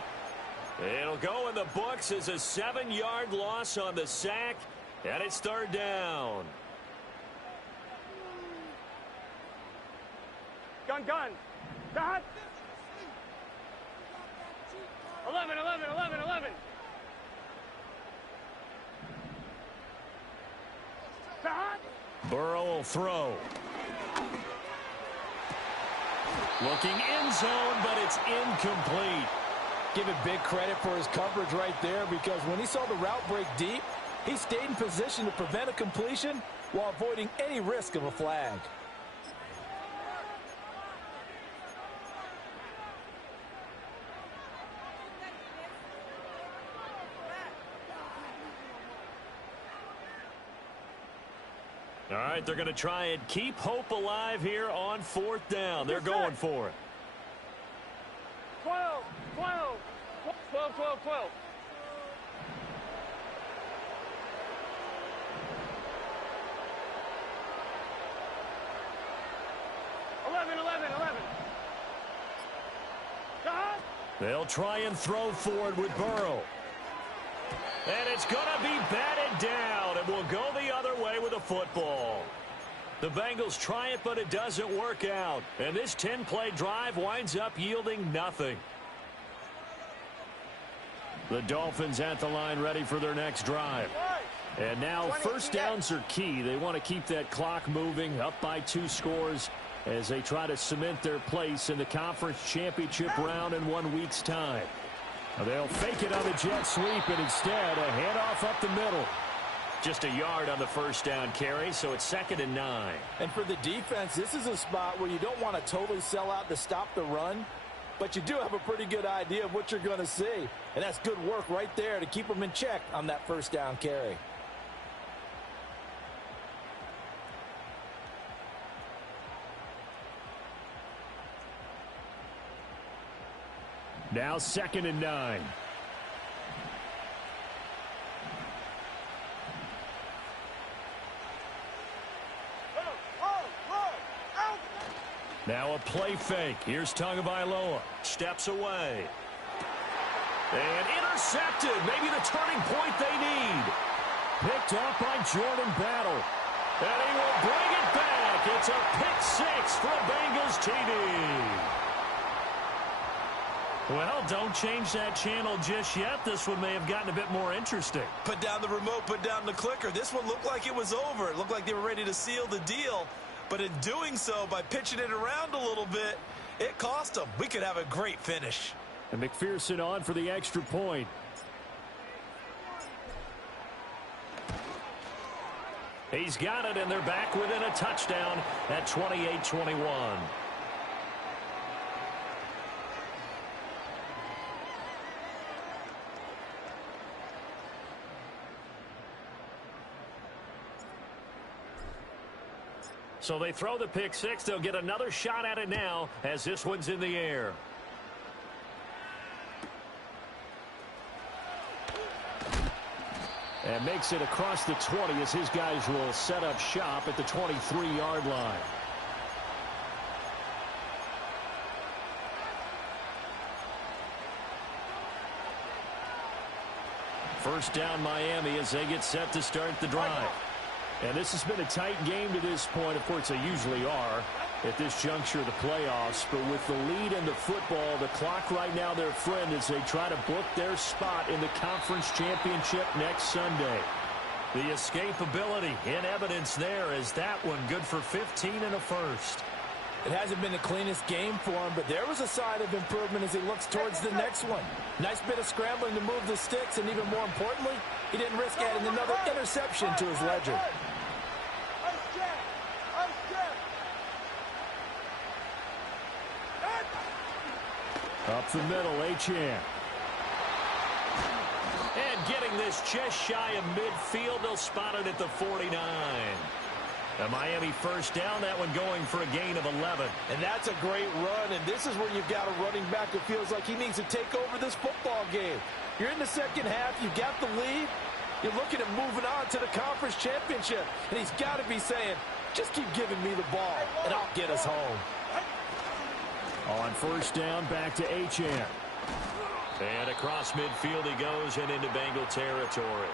It'll go in the books as a 7-yard loss on the sack. And it's 3rd down. Gun. Dot. 11, 11, 11, 11. Dot. Burrow will throw. Looking end zone, but it's incomplete. Give it big credit for his coverage right there because when he saw the route break deep, he stayed in position to prevent a completion while avoiding any risk of a flag. All right, they're going to try and keep hope alive here on 4th down. They're going for it. 12, 12, 12, 12, 12. 11, 11, 11. Dot. They'll try and throw forward with Burrow. And it's going to be batted down, and will go the other way with a football. The Bengals try it, but it doesn't work out. And this 10-play drive winds up yielding nothing. The Dolphins at the line ready for their next drive. And now first downs are key. They want to keep that clock moving, up by 2 scores as they try to cement their place in the conference championship round in 1 week's time. They'll fake it on the jet sweep, and instead a handoff up the middle. Just a yard on the first down carry, so it's 2nd and 9. And for the defense, this is a spot where you don't want to totally sell out to stop the run, but you do have a pretty good idea of what you're going to see. And that's good work right there to keep them in check on that first down carry. Now 2nd and 9. Now a play fake. Here's Tagovailoa. Steps away. And intercepted. Maybe the turning point they need. Picked off by Jordan Battle. And he will bring it back. It's a pick six for a Bengals TD. Well, don't change that channel just yet. This one may have gotten a bit more interesting. Put down the remote, put down the clicker. This one looked like it was over. It looked like they were ready to seal the deal. But in doing so, by pitching it around a little bit, it cost them. We could have a great finish. And McPherson on for the extra point. He's got it, and they're back within a touchdown at 28-21. So they throw the pick six. They'll get another shot at it now as this one's in the air. And makes it across the 20 as his guys will set up shop at the 23-yard line. First down Miami as they get set to start the drive. And this has been a tight game to this point. Of course, they usually are at this juncture of the playoffs. But with the lead in the football, the clock right now their friend as they try to book their spot in the conference championship next Sunday. The escapability in evidence there as that one good for 15 and a first. It hasn't been the cleanest game for him, but there was a sign of improvement as he looks towards the next one. Nice bit of scrambling to move the sticks, and even more importantly, he didn't risk adding another interception to his ledger. Up the middle, Achane. And getting this just shy of midfield, they'll spot it at the 49. A Miami first down, that one going for a gain of 11. And that's a great run, and this is where you've got a running back who feels like he needs to take over this football game. You're in the second half, you got the lead, you're looking at moving on to the conference championship, and he's got to be saying, just keep giving me the ball, and I'll get us home. On first down, back to Achane. And across midfield he goes and into Bengal territory.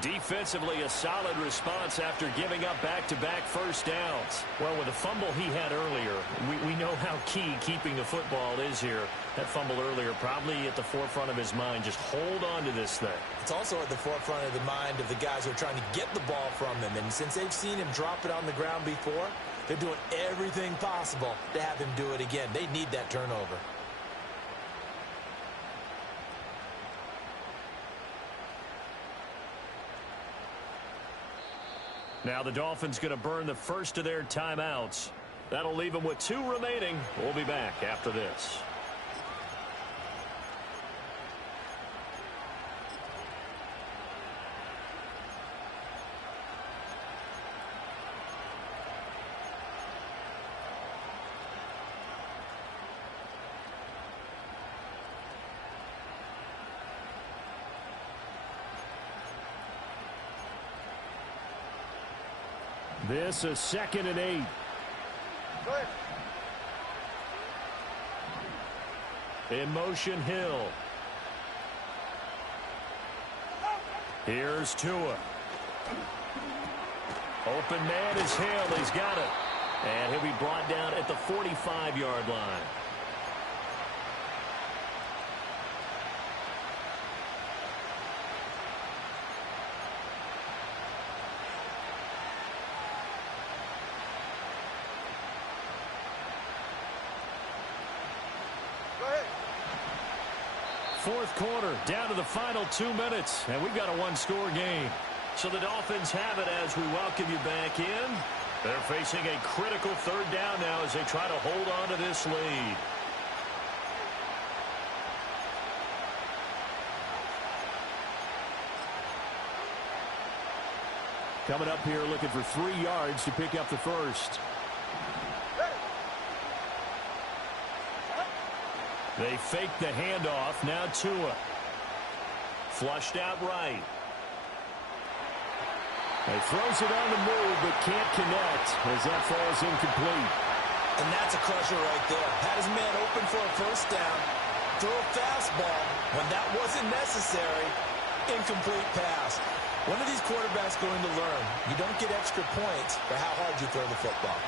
Defensively, a solid response after giving up back-to-back first downs. Well, with the fumble he had earlier, we know how key keeping the football is here. That fumble earlier probably at the forefront of his mind. Just hold on to this thing. It's also at the forefront of the mind of the guys who are trying to get the ball from him. And since they've seen him drop it on the ground before, they're doing everything possible to have him do it again. They need that turnover. Now the Dolphins going to burn the first of their timeouts. That'll leave them with 2 remaining. We'll be back after this. This is 2nd and 8. In motion, Hill. Here's Tua. Open man is Hill. He's got it. And he'll be brought down at the 45-yard line. Fourth quarter, down to the final 2 minutes, and we've got a one-score game. So the Dolphins have it as we welcome you back in. They're facing a critical 3rd down now as they try to hold on to this lead. Coming up here looking for 3 yards to pick up the first. They fake the handoff. Now Tua. Flushed out right. He throws it on the move but can't connect as that falls incomplete. And that's a crusher right there. Had his man open for a first down. Throw a fastball when that wasn't necessary. Incomplete pass. When are these quarterbacks going to learn? You don't get extra points for how hard you throw the football.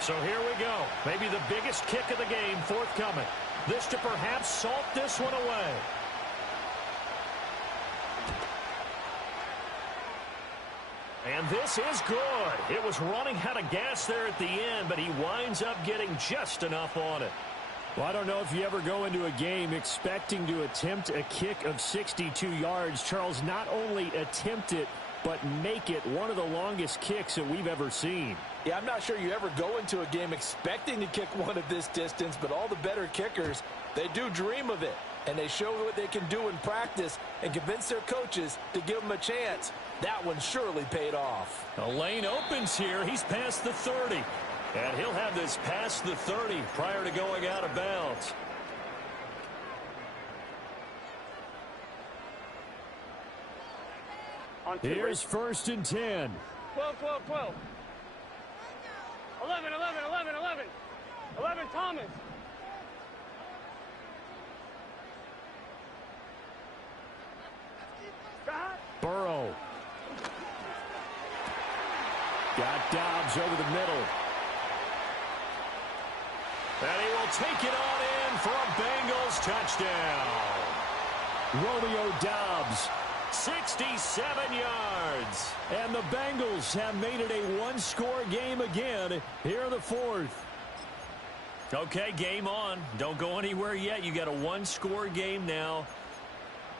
So here we go. Maybe the biggest kick of the game forthcoming. This to perhaps salt this one away. And this is good. It was running out of gas there at the end, but he winds up getting just enough on it. Well, I don't know if you ever go into a game expecting to attempt a kick of 62 yards. Charles, not only attempt it, but make it one of the longest kicks that we've ever seen. Yeah, I'm not sure you ever go into a game expecting to kick one of this distance, but all the better kickers, they do dream of it. And they show what they can do in practice and convince their coaches to give them a chance. That one surely paid off. A lane opens here. He's past the 30. And he'll have this past the 30 prior to going out of bounds. Here's 1st and 10. 12, 12, 12. 11, 11, 11, 11. 11, Thomas. Burrow. Got Dobbs over the middle. And he will take it on in for a Bengals touchdown. Romeo Dobbs, 67 yards. And the Bengals have made it a one-score game again here in the 4th. Okay, game on. Don't go anywhere yet. You got a one-score game now.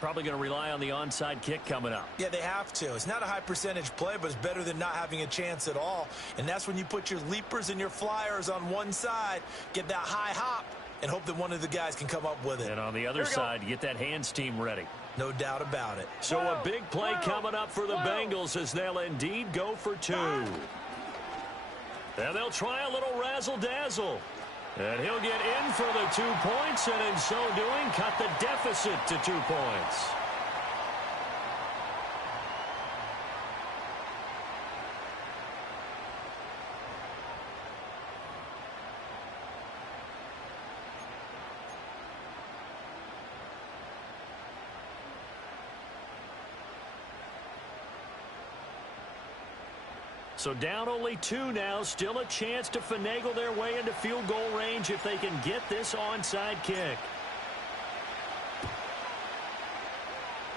Probably going to rely on the onside kick coming up. Yeah, they have to. It's not a high percentage play, but it's better than not having a chance at all. And that's when you put your leapers and your flyers on one side, get that high hop, and hope that one of the guys can come up with it. And on the other side, you get that hands team ready. No doubt about it. So a big play coming up for the Bengals as they'll indeed go for 2. And they'll try a little razzle-dazzle. And he'll get in for the 2 points, and in so doing, cut the deficit to 2 points. So down only 2 now. Still a chance to finagle their way into field goal range if they can get this onside kick.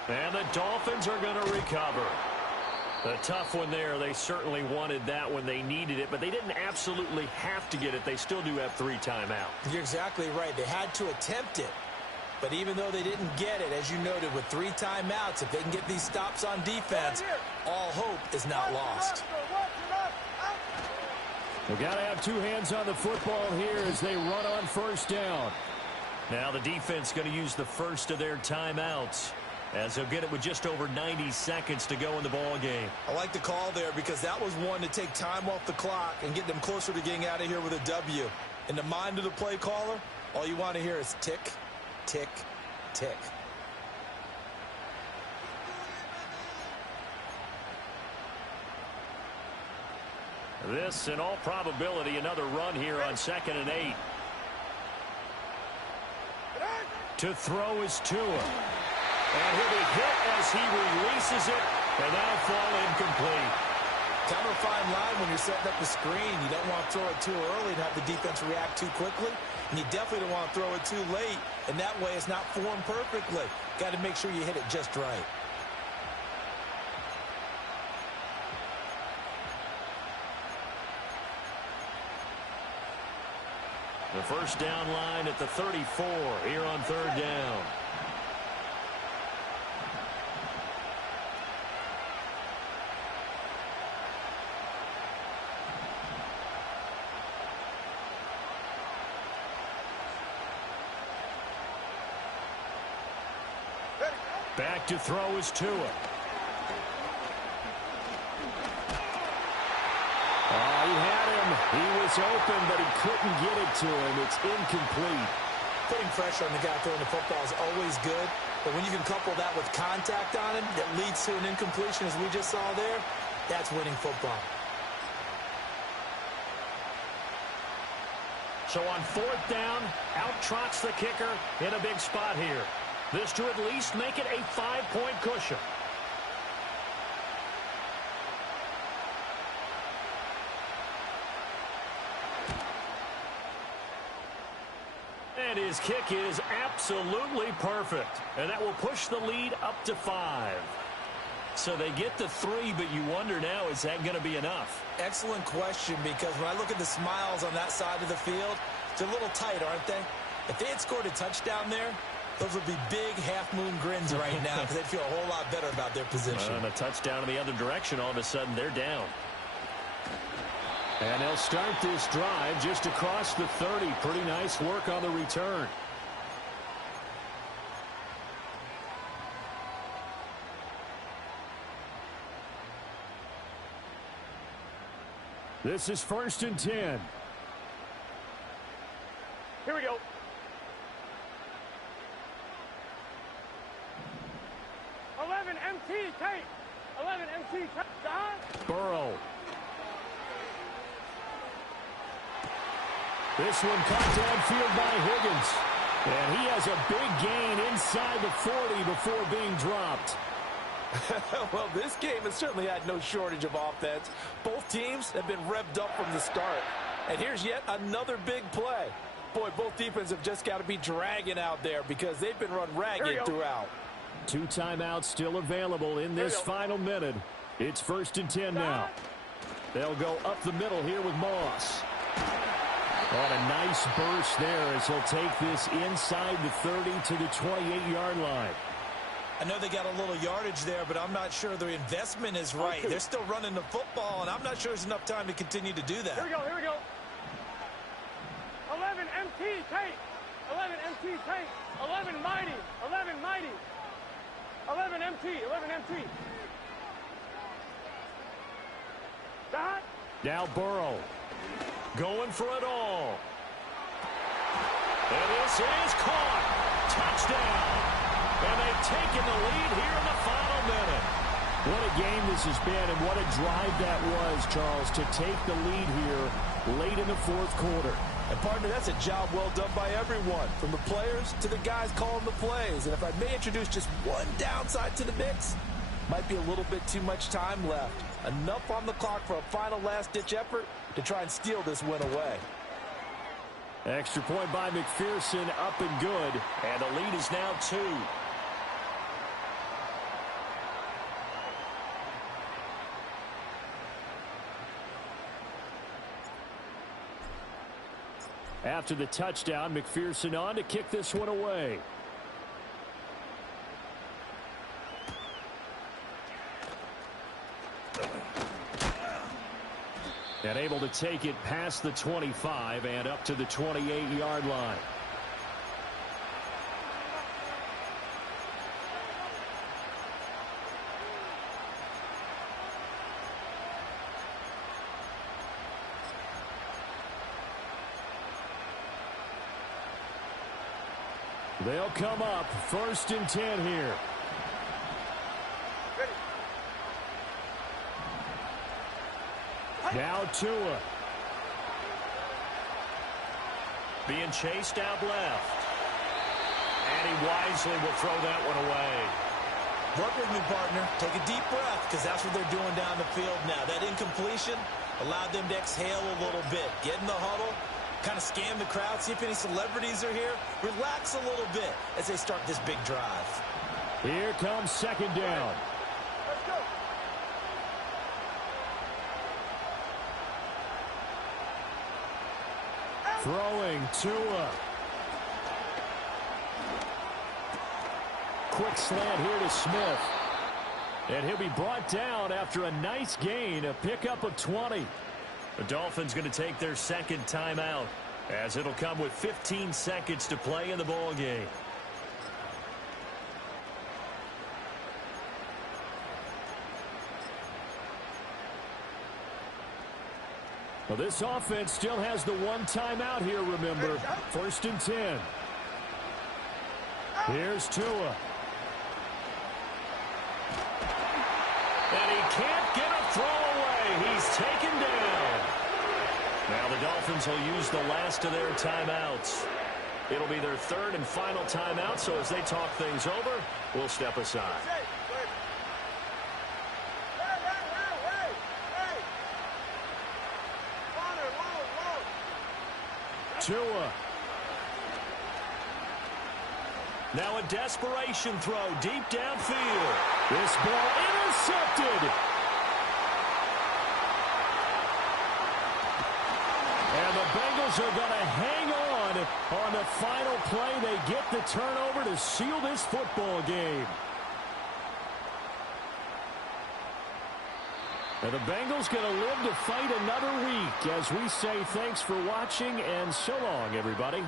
And the Dolphins are going to recover. A tough one there. They certainly wanted that when they needed it, but they didn't absolutely have to get it. They still do have 3 timeouts. You're exactly right. They had to attempt it. But even though they didn't get it, as you noted, with 3 timeouts, if they can get these stops on defense, all hope is not lost. They've got to have 2 hands on the football here as they run on 1st down. Now the defense going to use the first of their timeouts as they'll get it with just over 90 seconds to go in the ball game. I like the call there because that was one to take time off the clock and get them closer to getting out of here with a W. In the mind of the play caller, all you want to hear is tick, tick, tick. This, in all probability, another run here on 2nd and 8. To throw is Tua. And he'll be hit as he releases it, and that'll fall incomplete. Kind of a fine line when you're setting up the screen. You don't want to throw it too early and have the defense react too quickly. And you definitely don't want to throw it too late, and that way it's not formed perfectly. Got to make sure you hit it just right. The first down line at the 34 here on 3rd down. Back to throw is Tua. He had him. He was open, but he couldn't get it to him. It's incomplete. Putting pressure on the guy throwing the football is always good, but when you can couple that with contact on him that leads to an incompletion, as we just saw there, that's winning football. So on 4th down, out trots the kicker in a big spot here. This to at least make it a 5-point cushion. And his kick is absolutely perfect. And that will push the lead up to 5. So they get the 3, but you wonder now, is that going to be enough? Excellent question, because when I look at the smiles on that side of the field, they're a little tight, aren't they? If they had scored a touchdown there, those would be big half-moon grins right now because they'd feel a whole lot better about their position. And a touchdown in the other direction, all of a sudden they're down. And they'll start this drive just across the 30. Pretty nice work on the return. This is 1st and 10. Here we go. 11 MT tape. 11 MT tape. Burrow. This one cut downfield by Higgins. And he has a big gain inside the 40 before being dropped. Well, this game has certainly had no shortage of offense. Both teams have been revved up from the start. And here's yet another big play. Boy, both defenses have just got to be dragging out there because they've been run ragged throughout. 2 timeouts still available in this final minute. It's 1st and 10 now. They'll go up the middle here with Moss. And a nice burst there as he'll take this inside the 30 to the 28-yard line. I know they got a little yardage there, but I'm not sure the investment is right. They're still running the football, and I'm not sure there's enough time to continue to do that. Here we go, here we go. 11 MT tape. 11 MT tape. 11 mighty. 11 mighty. 11 MT. 11 MT. Dot. Now Burrow going for it all. And this is caught. Touchdown. And they've taken the lead here in the final minute. What a game this has been, and what a drive that was, Charles, to take the lead here late in the 4th quarter. And, partner, that's a job well done by everyone, from the players to the guys calling the plays. And if I may introduce just one downside to the mix, might be a little bit too much time left. Enough on the clock for a final last-ditch effort to try and steal this win away. Extra point by McPherson, up and good. And the lead is now 2. After the touchdown, McPherson on to kick this one away. And able to take it past the 25 and up to the 28-yard line. They'll come up 1st and 10 here. Now Tua. Being chased out left. And he wisely will throw that one away. Work with me, partner. Take a deep breath, because that's what they're doing down the field now. That incompletion allowed them to exhale a little bit. Get in the huddle. Kind of scan the crowd, see if any celebrities are here. Relax a little bit as they start this big drive. Here comes 2nd down. Let's go. Throwing Tua. Quick slant here to Smith. And he'll be brought down after a nice gain, a pickup of 20. The Dolphins going to take their 2nd timeout, as it'll come with 15 seconds to play in the ball game. Well, this offense still has the 1 timeout here, remember. 1st and 10. Here's Tua. And he can't get a throw away. He's taken down. Now the Dolphins will use the last of their timeouts. It'll be their third and final timeout, so as they talk things over, we'll step aside. Tua. Now a desperation throw deep downfield. This ball intercepted. And the Bengals are going to hang on the final play. They get the turnover to seal this football game. And the Bengals going to live to fight another week as we say thanks for watching and so long, everybody.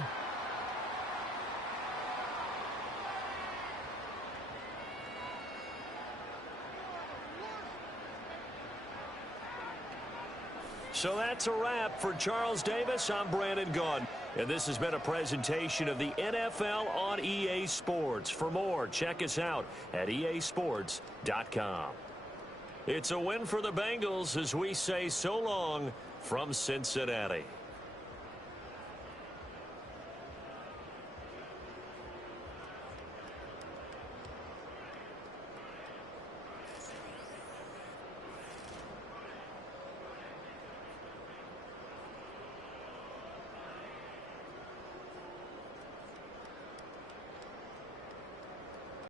So that's a wrap for Charles Davis. I'm Brandon Gaudin. And this has been a presentation of the NFL on EA Sports. For more, check us out at easports.com. It's a win for the Bengals as we say so long from Cincinnati.